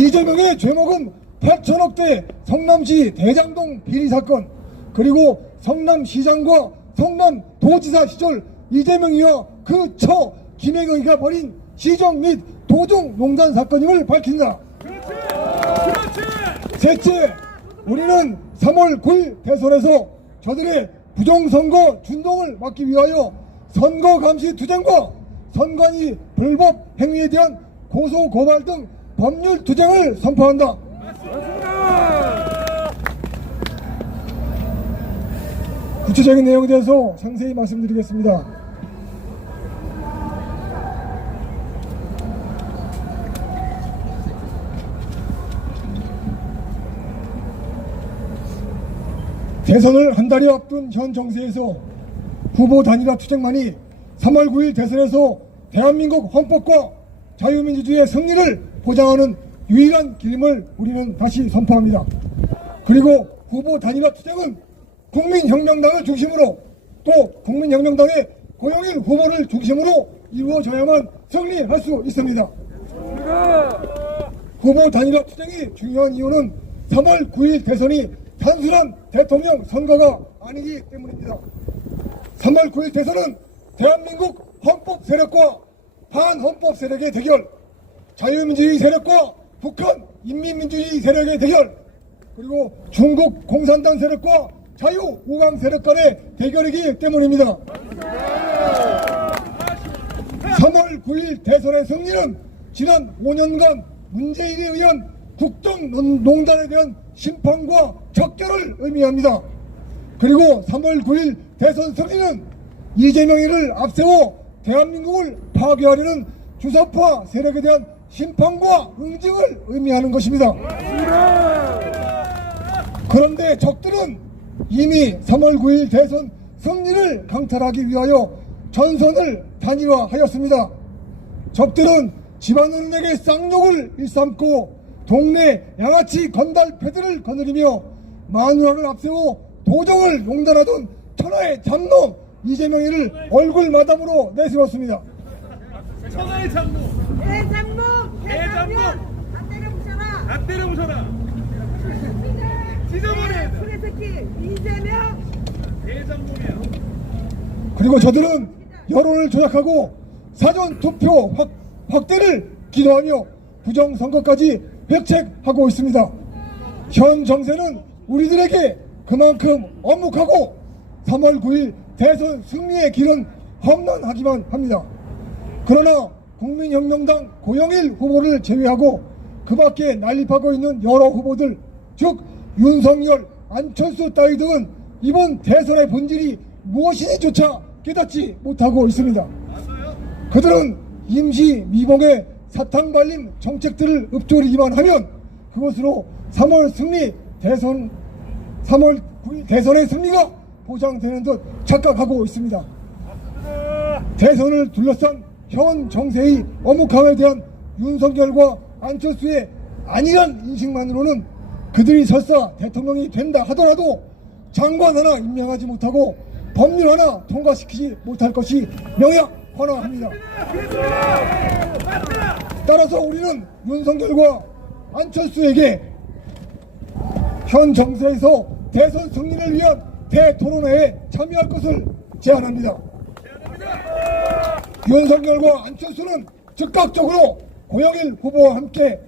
이재명의 죄목은 8천억대 성남시 대장동 비리 사건, 그리고 성남시장과 성남도지사 시절 이재명이와 그 처 김행의가 벌인 시정 및 도중 농단 사건임을 밝힌다. 셋째, 우리는 3월 9일 대선에서 저들의 부정선거 준동을 막기 위하여 선거감시 투쟁과 선관위 불법 행위에 대한 고소 고발 등 법률 투쟁을 선포한다. 구체적인 내용에 대해서 상세히 말씀드리겠습니다. 대선을 한 달이 앞둔 현 정세에서 후보 단일화 투쟁만이 3월 9일 대선에서 대한민국 헌법과 자유민주주의의 승리를 보장하는 유일한 길임을 우리는 다시 선포합니다. 그리고 후보 단일화 투쟁은 국민혁명당을 중심으로 또 국민혁명당의 고영일 후보를 중심으로 이루어져야만 승리할 수 있습니다. 후보 단일화 투쟁이 중요한 이유는 3월 9일 대선이 단순한 대통령 선거가 아니기 때문입니다. 3월 9일 대선은 대한민국 헌법 세력과 반헌법 세력의 대결, 자유민주주의 세력과 북한 인민민주주의 세력의 대결, 그리고 중국 공산당 세력과 자유우강 세력 간의 대결이기 때문입니다. 3월 9일 대선의 승리는 지난 5년간 문재인에 의한 국정농단에 대한 심판과 척결을 의미합니다. 그리고 3월 9일 대선 승리는 이재명이를 앞세워 대한민국을 파괴하려는 주사파 세력에 대한 심판과 응징을 의미하는 것입니다. 그런데 적들은 이미 3월 9일 대선 승리를 강탈하기 위하여 전선을 단일화하였습니다. 적들은 집안은행의 쌍욕을 일삼고 동네 양아치 건달 패들을 거느리며 마누라를 앞세워 도정을 용단하던 천하의 잡놈 이재명이를 얼굴 마담으로 내세웠습니다. 천하의 장모 대장년 안 때려 부셔라 찢어버려야 돼 수레새끼 이재명 대장놈이야. 그리고 저들은 여론을 조작하고 사전 투표 확대를 기도하며 부정선거까지 획책하고 있습니다. 현 정세는 우리들에게 그만큼 엄묵하고 3월 9일 대선 승리의 길은 험난하기만 합니다. 그러나 국민혁명당 고영일 후보를 제외하고 그 밖에 난립하고 있는 여러 후보들, 즉 윤석열, 안철수 따위 등은 이번 대선의 본질이 무엇인지조차 깨닫지 못하고 있습니다. 그들은 임시 미봉의 사탕 발림 정책들을 읊조리기만 하면 그것으로 3월 9일 대선의 승리가 보장되는 듯 착각하고 있습니다. 대선을 둘러싼 현 정세의 엄혹함에 대한 윤석열과 안철수의 안일한 인식만으로는 그들이 설사 대통령이 된다 하더라도 장관 하나 임명하지 못하고 법률 하나 통과시키지 못할 것이 명약환화합니다. 따라서 우리는 윤석열과 안철수에게 현 정세에서 대선 승리를 위한 대토론회에 참여할 것을 제안합니다. 윤석열과 안철수는 즉각적으로 고영일 후보와 함께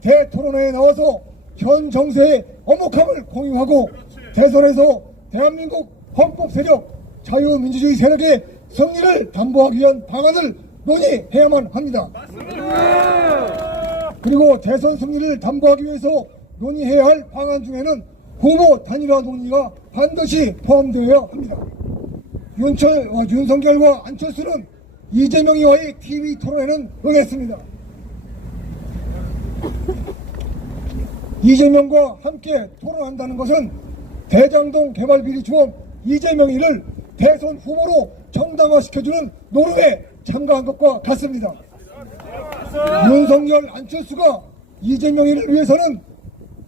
대토론회에 나와서 현 정세의 엄혹함을 공유하고 대선에서 대한민국 헌법 세력, 자유민주주의 세력의 승리를 담보하기 위한 방안을 논의해야만 합니다. 그리고 대선 승리를 담보하기 위해서 논의해야 할 방안 중에는 후보 단일화 논의가 반드시 포함되어야 합니다. 윤석열과 안철수는 이재명이와의 TV 토론회는 응했습니다. 이재명과 함께 토론한다는 것은 대장동 개발 비리 주범 이재명이를 대선 후보로 정당화시켜주는 노름에 참가한 것과 같습니다. 윤석열, 안철수가 이재명이를 위해서는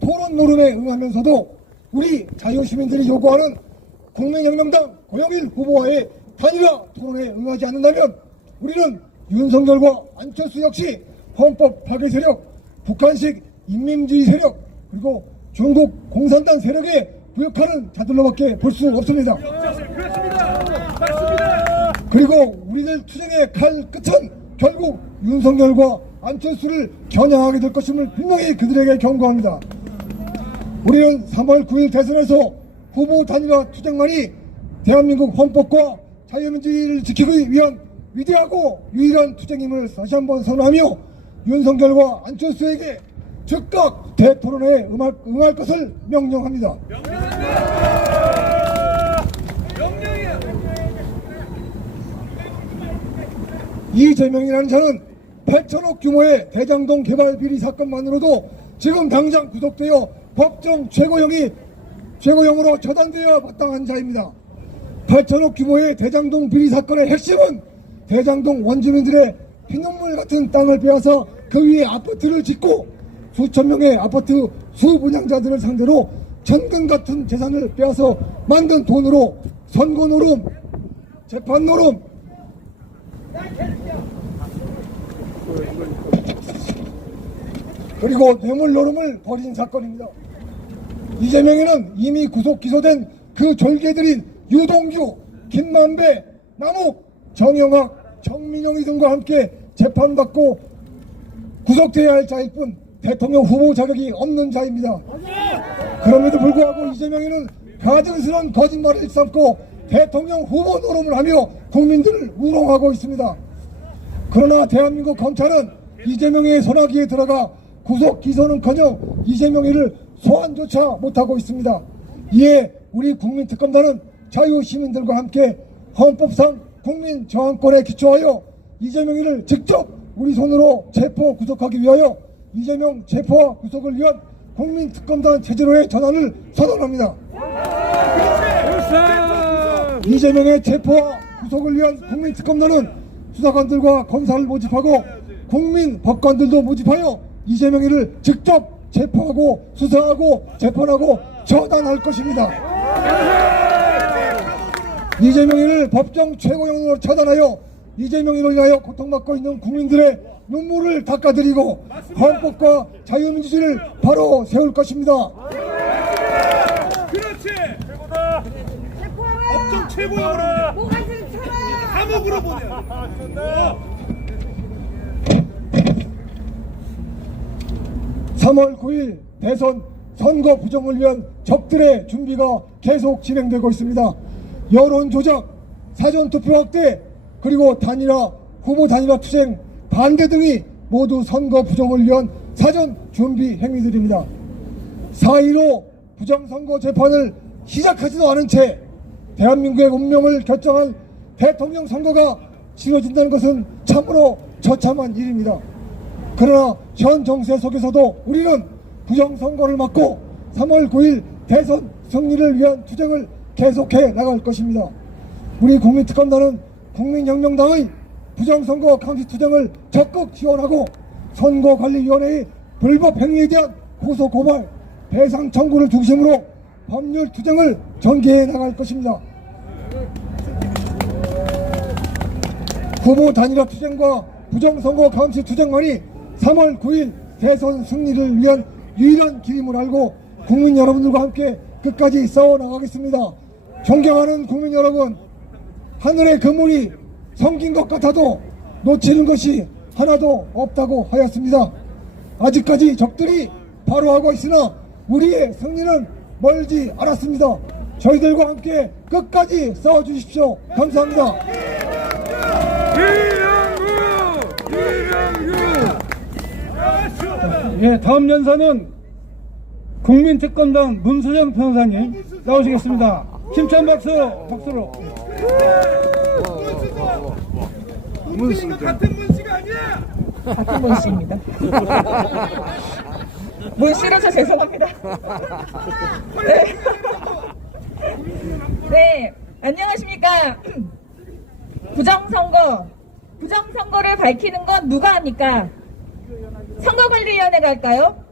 토론 노름에 응하면서도 우리 자유시민들이 요구하는 국민혁명당 고영일 후보와의 단일화 토론에 응하지 않는다면 우리는 윤석열과 안철수 역시 헌법 파괴 세력, 북한식 인민주의 세력, 그리고 중국 공산당 세력에 부역하는 자들로밖에 볼 수 없습니다. 그리고 우리들 투쟁의 칼 끝은 결국 윤석열과 안철수를 겨냥하게 될 것임을 분명히 그들에게 경고합니다. 우리는 3월 9일 대선에서 후보 단일화 투쟁만이 대한민국 헌법과 자유민주주의를 지키기 위한 위대하고 유일한 투쟁임을 다시 한번 선언하며 윤석열과 안철수에게 즉각 대토론회에 응할 것을 명령합니다. 명령이야. 이재명이라는 자는 8천억 규모의 대장동 개발 비리 사건만으로도 지금 당장 구속되어 법정 최고형으로 처단되어 마땅한 자입니다. 8천억 규모의 대장동 비리 사건의 핵심은 대장동 원주민들의 피눈물 같은 땅을 빼앗아 그 위에 아파트를 짓고 수천 명의 아파트 수분양자들을 상대로 천금 같은 재산을 빼앗아 만든 돈으로 선거 노름, 재판 노름, 그리고 뇌물 노름을 벌인 사건입니다. 이재명이는 이미 구속 기소된 그 졸개들인 유동규, 김만배, 남욱, 정영학, 정민영이 등과 함께 재판받고 구속돼야 할 자일 뿐 대통령 후보 자격이 없는 자입니다. 그럼에도 불구하고 이재명이는 가증스러운 거짓말을 일삼고 대통령 후보 노름을 하며 국민들을 우롱하고 있습니다. 그러나 대한민국 검찰은 이재명의 소나기에 들어가 구속 기소는커녕 이재명이를 소환조차 못하고 있습니다. 이에 우리 국민특검단은 자유시민들과 함께 헌법상 국민저항권에 기초하여 이재명이를 직접 우리 손으로 체포 구속하기 위하여 이재명 체포와 구속을 위한 국민특검단 체제로의 전환을 선언합니다. 이재명의 체포와 구속을 위한 국민특검단은 수사관들과 검사를 모집하고 국민 법관들도 모집하여 이재명이를 직접 체포하고 수사하고 재판하고 처단할 것입니다. 이재명이를 법정 최고형으로 처단하여 이재명이로 인하여 고통받고 있는 국민들의 눈물을 닦아드리고 헌법과 자유민주주의를 바로 세울 것입니다. 그렇지. 최고다. 업종 최고야. 뭐가 괜찮아. 감옥으로 보내. 3월 9일 대선 선거 부정을 위한 적들의 준비가 계속 진행되고 있습니다. 여론 조작, 사전투표 확대, 그리고 단일화, 후보 단일화 투쟁, 반대 등이 모두 선거 부정을 위한 사전 준비 행위들입니다. 4.15 부정선거 재판을 시작하지도 않은 채 대한민국의 운명을 결정한 대통령 선거가 치러진다는 것은 참으로 처참한 일입니다. 그러나 현 정세 속에서도 우리는 부정선거를 막고 3월 9일 대선 승리를 위한 투쟁을 계속해 나갈 것입니다. 우리 국민특검단은 국민혁명당의 부정선거 감시 투쟁을 적극 지원하고 선거관리위원회의 불법 행위에 대한 고소 고발, 배상 청구를 중심으로 법률 투쟁을 전개해 나갈 것입니다. 후보 단일화 투쟁과 부정선거 감시 투쟁만이 3월 9일 대선 승리를 위한 유일한 길임을 알고 국민 여러분들과 함께 끝까지 싸워나가겠습니다. 존경하는 국민 여러분, 하늘의 그물이 성긴 것 같아도 놓치는 것이 하나도 없다고 하였습니다. 아직까지 적들이 바로하고 있으나 우리의 승리는 멀지 않았습니다. 저희들과 함께 끝까지 싸워주십시오. 감사합니다. 예, 다음 연사는 국민특검단 문수정 변호사님 나오시겠습니다. 힘찬 박수로. 문수정 같은 문씨가 아니야. 같은 문씨입니다. 문씨라서 죄송합니다. 네. 네, 안녕하십니까. 부정선거를 밝히는 건 누가 합니까? 선거관리위원회가 할까요?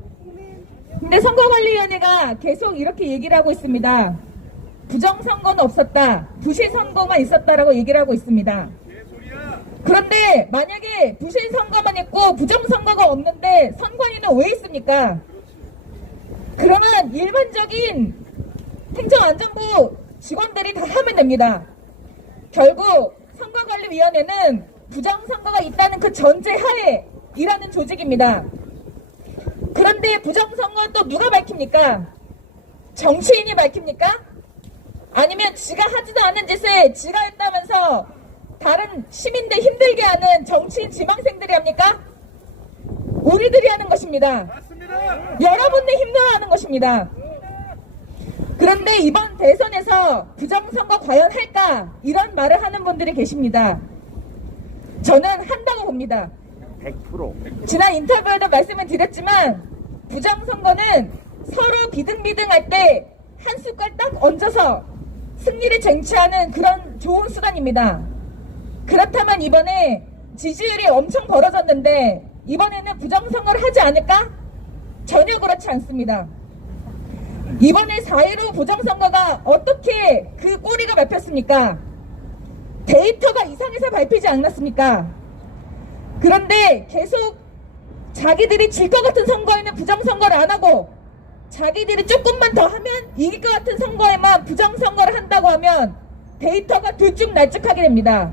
근데 선거관리위원회가 계속 이렇게 얘기를 하고 있습니다. 부정선거는 없었다, 부실선거만 있었다라고 얘기를 하고 있습니다. 그런데 만약에 부실선거만 있고 부정선거가 없는데 선관위는 왜 있습니까? 그러면 일반적인 행정안전부 직원들이 다 하면 됩니다. 결국 선거관리위원회는 부정선거가 있다는 그 전제하에 일하는 조직입니다. 그런데 부정선거는 또 누가 밝힙니까? 정치인이 밝힙니까? 아니면 지가 하지도 않은 짓을 지가 했다면서 다른 시민들 힘들게 하는 정치인 지망생들이 합니까? 우리들이 하는 것입니다. 맞습니다. 여러분들 힘들어하는 것입니다. 그런데 이번 대선에서 부정선거 과연 할까? 이런 말을 하는 분들이 계십니다. 저는 한다고 봅니다. 100%. 지난 인터뷰에도 말씀을 드렸지만 부정선거는 서로 비등비등할 때 한 숟갈 딱 얹어서 승리를 쟁취하는 그런 좋은 수단입니다. 그렇다면 이번에 지지율이 엄청 벌어졌는데 이번에는 부정선거를 하지 않을까? 전혀 그렇지 않습니다. 이번에 4.15 부정선거가 어떻게 그 꼬리가 밟혔습니까? 데이터가 이상해서 밟히지 않았습니까? 그런데 계속 자기들이 질 것 같은 선거에는 부정선거를 안 하고 자기들이 조금만 더 하면 이길 것 같은 선거에만 부정선거를 한다고 하면 데이터가 들쭉날쭉하게 됩니다.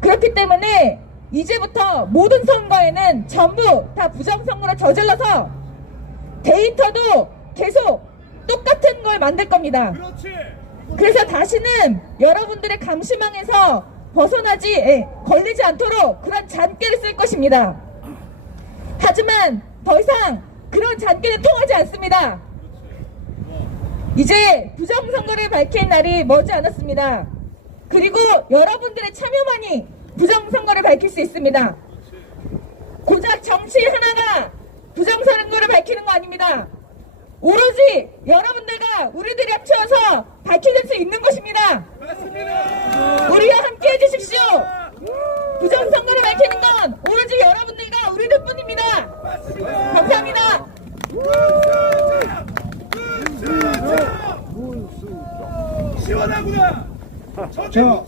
그렇기 때문에 이제부터 모든 선거에는 전부 다 부정선거를 저질러서 데이터도 계속 똑같은 걸 만들 겁니다. 그렇지. 그래서 다시는 여러분들의 감시망에서 걸리지 않도록 그런 잔꾀를 쓸 것입니다. 하지만 더 이상 그런 잔꾀는 통하지 않습니다. 이제 부정선거를 밝힐 날이 머지 않았습니다. 그리고 여러분들의 참여만이 부정선거를 밝힐 수 있습니다. 고작 정치 하나가 부정선거를 밝히는 거 아닙니다. 오로지 여러분들과 우리들이 합쳐서 밝혀질 수 있는 것입니다. 우리와 함께 해주십시오. 부정선거를 밝히는 건 오로지 여러분들과 우리들 뿐입니다. 감사합니다. 시원하구나. 자,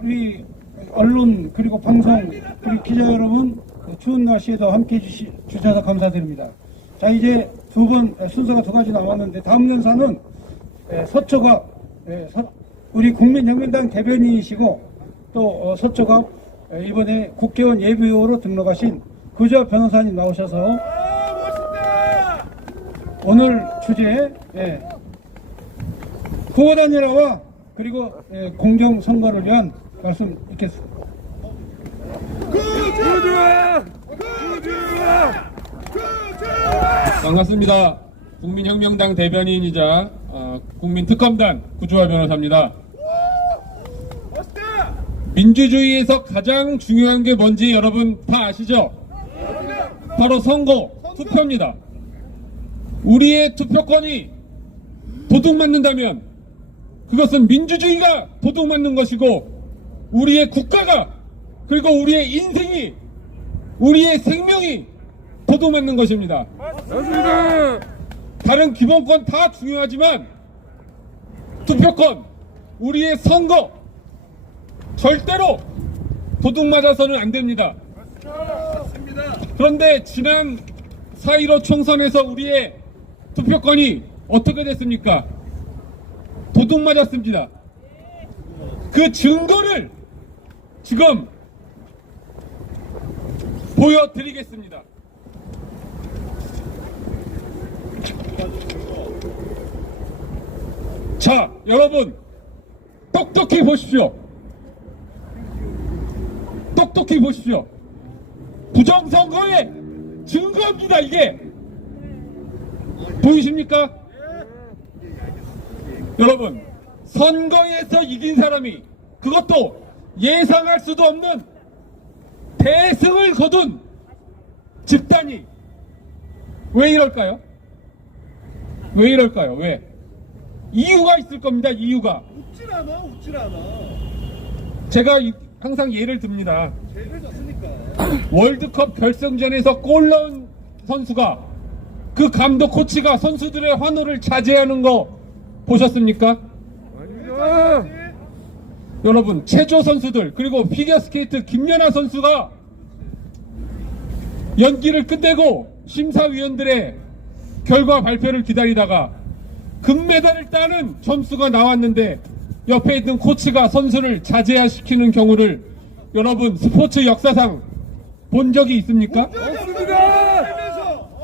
우리 언론 그리고 방송 그리고 기자 여러분 추운 날씨에도 함께 해주셔서 감사드립니다. 자, 이제 순서가 두 가지 남았는데 다음 연사는 서초갑 우리 국민혁명당 대변인이시고 또 서초갑 이번에 국회의원 예비후보로 등록하신 구자 변호사님 나오셔서 멋있다. 오늘 주제 후보 단일화와 그리고 공정선거를 위한 말씀 있겠습니다. 구주아. 반갑습니다. 국민혁명당 대변인이자 국민특검단 구주화 변호사입니다. 멋있다. 민주주의에서 가장 중요한 게 뭔지 여러분 다 아시죠? 바로 선거, 투표입니다. 우리의 투표권이 도둑맞는다면 그것은 민주주의가 도둑맞는 것이고 우리의 국가가 그리고 우리의 인생이 우리의 생명이 도둑맞는 것입니다. 다른 기본권 다 중요하지만 투표권, 우리의 선거 절대로 도둑맞아서는 안 됩니다. 그런데 지난 4.15 총선에서 우리의 투표권이 어떻게 됐습니까? 도둑맞았습니다. 그 증거를 지금 보여드리겠습니다. 자, 여러분 똑똑히 보십시오. 똑똑히 보십시오. 부정선거의 증거입니다. 이게 보이십니까? 여러분, 선거에서 이긴 사람이 그것도 예상할 수도 없는 대승을 거둔 집단이 왜 이럴까요? 왜 이럴까요? 왜? 이유가 있을 겁니다. 이유가. 웃질 않아. 제가 항상 예를 듭니다. 제일 졌으니까. 월드컵 결승전에서 골 넣은 선수가 그 감독 코치가 선수들의 환호를 자제하는 거 보셨습니까? 여러분, 체조 선수들 그리고 피겨스케이트 김연아 선수가 연기를 끝내고 심사위원들의 결과 발표를 기다리다가 금메달을 따는 점수가 나왔는데 옆에 있는 코치가 선수를 자제시키는 경우를 여러분 스포츠 역사상 본 적이 있습니까? 없습니다.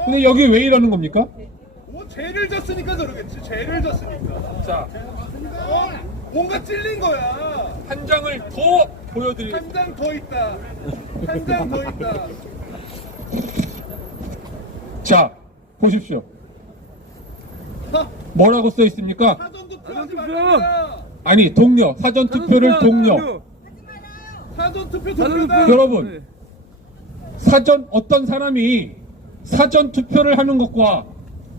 근데 여기 왜 이러는 겁니까? 죄를 졌으니까 그러겠지. 죄를 졌으니까. 자, 뭔가 찔린 거야. 한 장을 더 보여드릴게요. 한 장 더 있다. 한 장 더 있다. 자, 보십시오. 뭐라고 써 있습니까? 사전 투표하지 말라. 아니, 동료, 사전 투표를 동료. 사전 투표 동료다. 여러분, 어떤 사람이 사전 투표를 하는 것과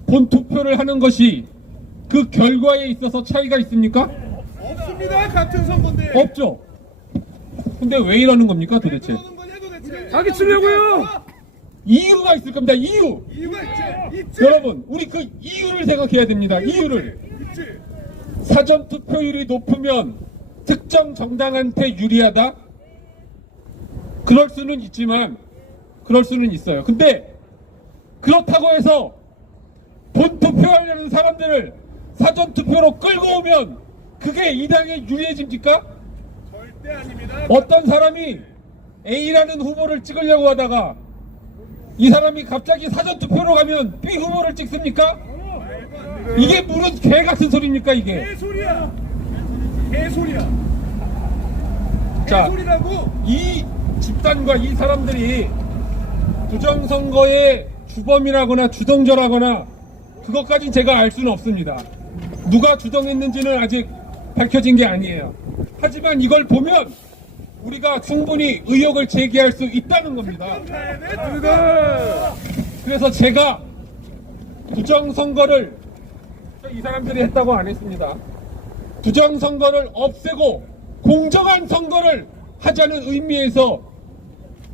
본 투표를 하는 것이 그 결과에 있어서 차이가 있습니까? 없습니다. 같은 선거인데. 없죠. 근데 왜 이러는 겁니까 도대체? 그러는 거냐 도대체. 자기 치려고요. 이유가 있을 겁니다. 이유가 있지. 여러분, 우리 그 이유를 생각해야 됩니다. 이유를. 있지. 사전 투표율이 높으면 특정 정당한테 유리하다? 그럴 수는 있지만, 그럴 수는 있어요. 근데 그렇다고 해서 본 투표하려는 사람들을 사전 투표로 끌고 오면 그게 이 당에 유리해집니까? 절대 아닙니다. 어떤 사람이 A라는 후보를 찍으려고 하다가 이 사람이 갑자기 사전 투표로 가면 B 후보를 찍습니까? 이게 무슨 개 같은 소리입니까 이게? 개소리야. 개소리야. 자, 이 집단과 이 사람들이 부정선거의 주범이라거나 주동자라거나 그것까진 제가 알 수는 없습니다. 누가 주동했는지는 아직 밝혀진 게 아니에요. 하지만 이걸 보면 우리가 충분히 의혹을 제기할 수 있다는 겁니다. 그래서 제가 부정선거를 이 사람들이 했다고 안 했습니다. 부정선거를 없애고 공정한 선거를 하자는 의미에서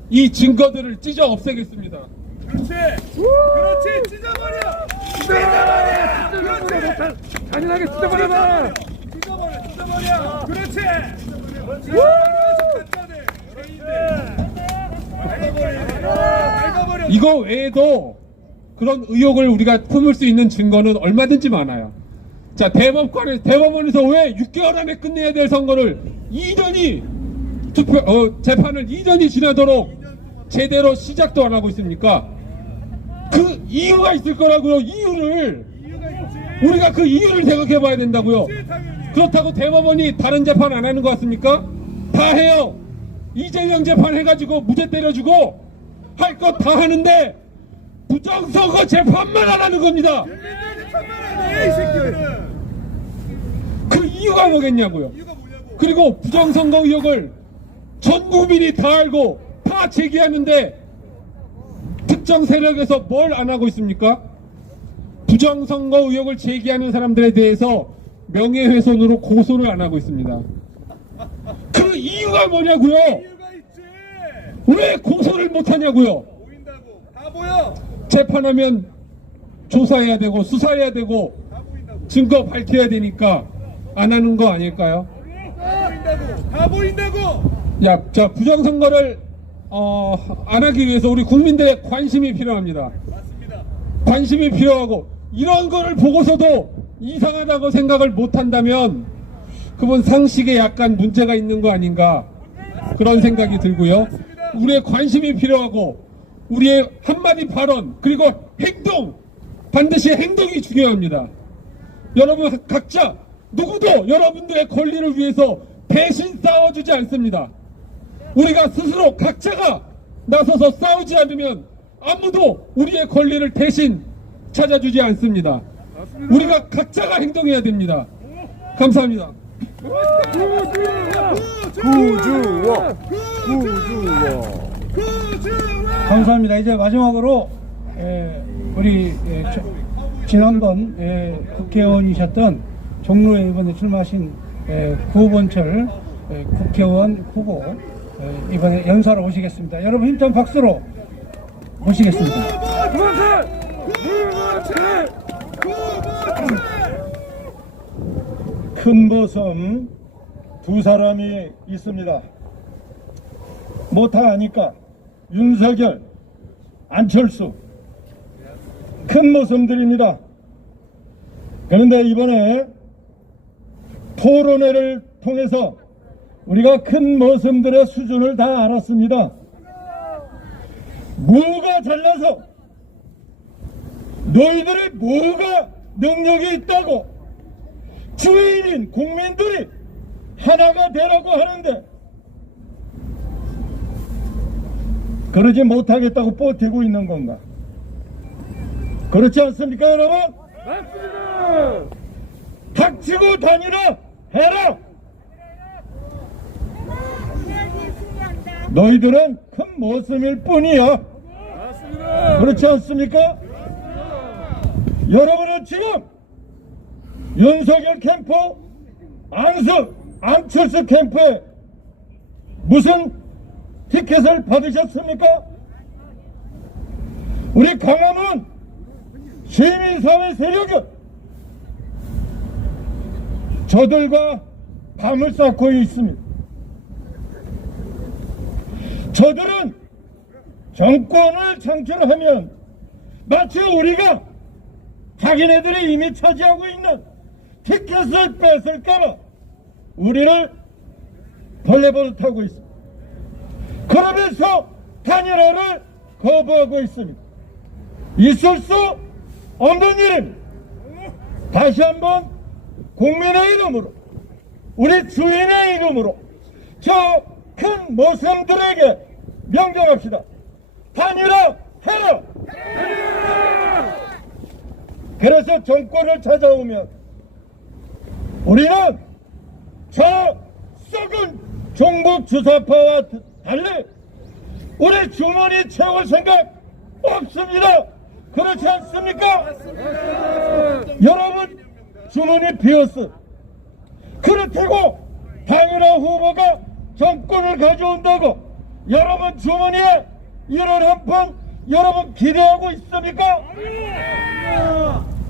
이 증거들을 찢어 없애겠습니다. 그렇지 찢어버려 잔인하게 찢어버려봐. 찢어버려 그렇지 이거 외에도 그런 의혹을 우리가 품을 수 있는 증거는 얼마든지 많아요. 자, 대법원에서 왜 6개월 안에 끝내야 될 선거를 이전이 재판을 이전이 지나도록 제대로 시작도 안 하고 있습니까? 그 이유가 있을 거라고요. 이유를 우리가 그 이유를 생각해 봐야 된다고요. 그렇다고 대법원이 다른 재판 안 하는 것 같습니까? 다 해요. 이재명 재판 해가지고 무죄 때려주고 할 것 다 하는데 부정선거 재판만 안 하는 겁니다. 그 이유가 뭐겠냐고요. 그리고 부정선거 의혹을 전 국민이 다 알고 다 제기하는데 특정 세력에서 뭘 안 하고 있습니까? 부정선거 의혹을 제기하는 사람들에 대해서 명예훼손으로 고소를 안 하고 있습니다. 그 이유가 뭐냐고요? 왜 고소를 못 하냐고요? 다 보여 재판하면 조사해야 되고 수사해야 되고 증거 밝혀야 되니까 안 하는 거 아닐까요? 다 보인다고 자, 부정선거를 안 하기 위해서 우리 국민들의 관심이 필요합니다. 관심이 필요하고 이런 거를 보고서도 이상하다고 생각을 못 한다면 그건 상식에 약간 문제가 있는 거 아닌가 그런 생각이 들고요. 우리의 관심이 필요하고 우리의 한마디 발언 그리고 행동 반드시 행동이 중요합니다. 여러분 각자 누구도 여러분들의 권리를 위해서 대신 싸워주지 않습니다. 우리가 스스로 각자가 나서서 싸우지 않으면 아무도 우리의 권리를 대신 찾아주지 않습니다. 우리가 각자가 행동해야 됩니다. 감사합니다. 감사합니다. 이제 마지막으로 우리 지난번 국회의원이셨던 종로에 이번에 출마하신 구본철 국회의원 후보 이번에 연설을 오시겠습니다. 여러분 힘찬 박수로 모시겠습니다. 큰 보섬 두 사람이 있습니다. 뭐 다 아니까 윤석열, 안철수 큰 모섬들입니다. 그런데 이번에 토론회를 통해서 우리가 큰 모섬들의 수준을 다 알았습니다. 뭐가 잘나서 너희들이 뭐가 능력이 있다고 주인인 국민들이 하나가 되라고 하는데 그러지 못하겠다고 버티고 있는 건가? 그렇지 않습니까, 여러분? 맞습니다. 닥치고 다니라 해라. 너희들은 큰 모습일 뿐이야. 맞습니다. 그렇지 않습니까? 여러분은 지금 윤석열 캠프, 안철수 캠프에 무슨 티켓을 받으셨습니까? 우리 광화문 시민사회 세력은 저들과 밤을 쌓고 있습니다. 저들은 정권을 창출하면 마치 우리가 자기네들이 이미 차지하고 있는 티켓을 뺏을까봐 우리를 벌레버릇 하고 있습니다. 그러면서 단일화를 거부하고 있습니다. 있을 수 없는 일입니다. 다시 한번 국민의 이름으로 우리 주인의 이름으로 저 큰 모성들에게 명령합시다. 단일화 해라! 그래서 정권을 찾아오면 우리는 저 썩은 종북 주사파와 달리 우리 주머니 채울 생각 없습니다. 그렇지 않습니까? 여러분 주머니 비었어. 그렇다고 단일화 후보가 정권을 가져온다고 여러분 주머니에 1원 한 푼 여러분 기대하고 있습니까?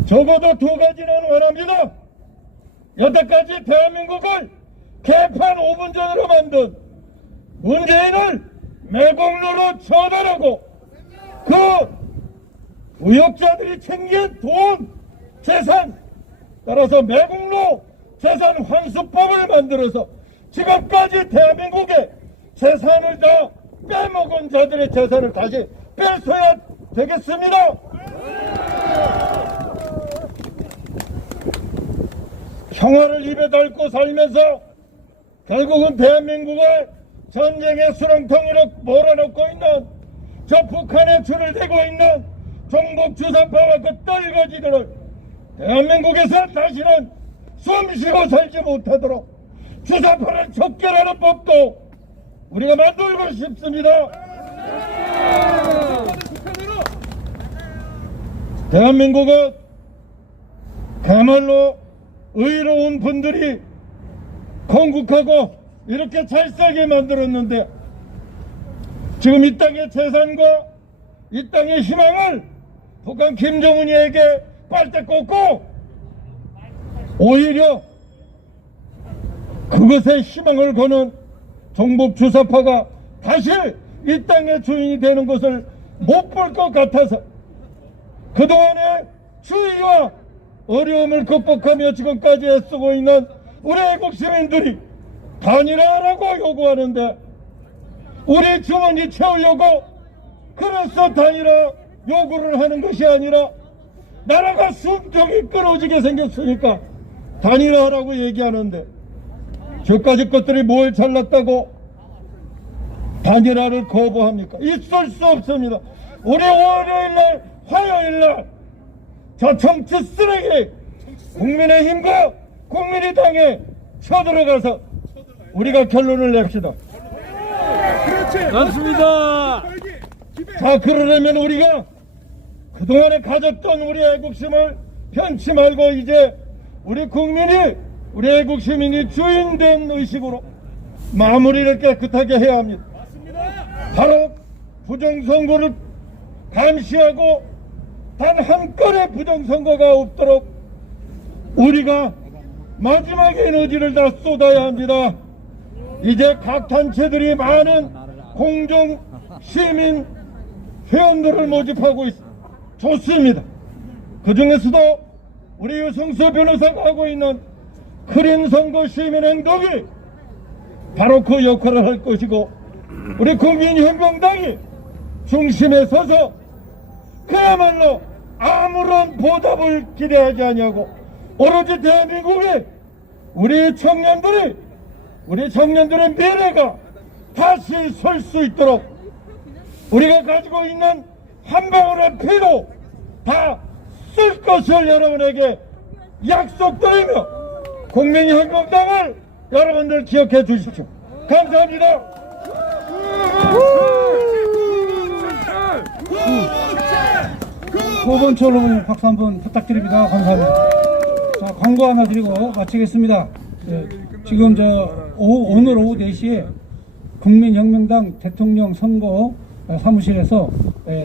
적어도 두 가지는 원합니다. 여태까지 대한민국을 개판 5분 전으로 만든 문재인을 매국노로 처단하고 그 의혹자들이 챙긴 돈, 재산, 따라서 매국노 재산 환수법을 만들어서 지금까지 대한민국의 재산을 다 빼먹은 자들의 재산을 다시 뺏어야 되겠습니다. 평화를 입에 달고 살면서 결국은 대한민국을 전쟁의 수렁텅이로 몰아넣고 있는 저 북한에 줄을 대고 있는 종북 주사파와 그 떨거지들을 대한민국에서 다시는 숨쉬고 살지 못하도록 주사파를 척결하는 법도 우리가 만들고 싶습니다. 대한민국은 그야말로 의로운 분들이 건국하고 이렇게 잘 살게 만들었는데 지금 이 땅의 재산과 이 땅의 희망을 북한 김정은이에게 빨대 꽂고 오히려 그것에 희망을 거는 종북 주사파가 다시 이 땅의 주인이 되는 것을 못 볼 것 같아서 그동안의 추위와 어려움을 극복하며 지금까지 애쓰고 있는 우리 애국 시민들이 단일화라고 요구하는데 우리 주머니 채우려고 그래서 단일화 요구를 하는 것이 아니라 나라가 숨통이 끊어지게 생겼으니까 단일화라고 얘기하는데 저까지 것들이 뭘 잘났다고 단일화를 거부합니까? 있을 수 없습니다. 우리 월요일날 화요일날 저 정치 쓰레기 국민의힘과 국민의당에 쳐들어가서 우리가 결론을 냅시다. 맞습니다. 자, 그러려면 우리가 그동안에 가졌던 우리 애국심을 편치 말고 이제 우리 국민이 우리 애국시민이 주인된 의식으로 마무리를 깨끗하게 해야 합니다. 바로 부정선거를 감시하고 단 한 건의 부정선거가 없도록 우리가 마지막 에너지를 다 쏟아야 합니다. 이제 각 단체들이 많은 공정 시민 회원들을 모집하고 있습니다. 좋습니다. 그 중에서도 우리 유승수 변호사가 하고 있는 크린 선거 시민 행동이 바로 그 역할을 할 것이고 우리 국민혁명당이 중심에 서서 그야말로 아무런 보답을 기대하지 아니하고 오로지 대한민국에 우리 청년들의 미래가 다시 설 수 있도록 우리가 가지고 있는 한 방울의 피도 다 쓸 것을 여러분에게 약속드리며 국민혁명당을 여러분들 기억해 주십시오. 감사합니다. 후보처럼 박수 한번 부탁드립니다. 감사합니다. 자, 광고 하나 드리고 마치겠습니다. 네, 지금 오늘 오후 4시에 국민혁명당 대통령 선거 사무실에서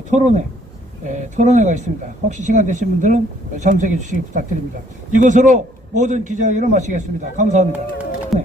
토론회가 있습니다. 혹시 시간 되신 분들은 참석해 주시기 부탁드립니다. 이것으로 모든 기자회견을 마치겠습니다. 감사합니다. 네.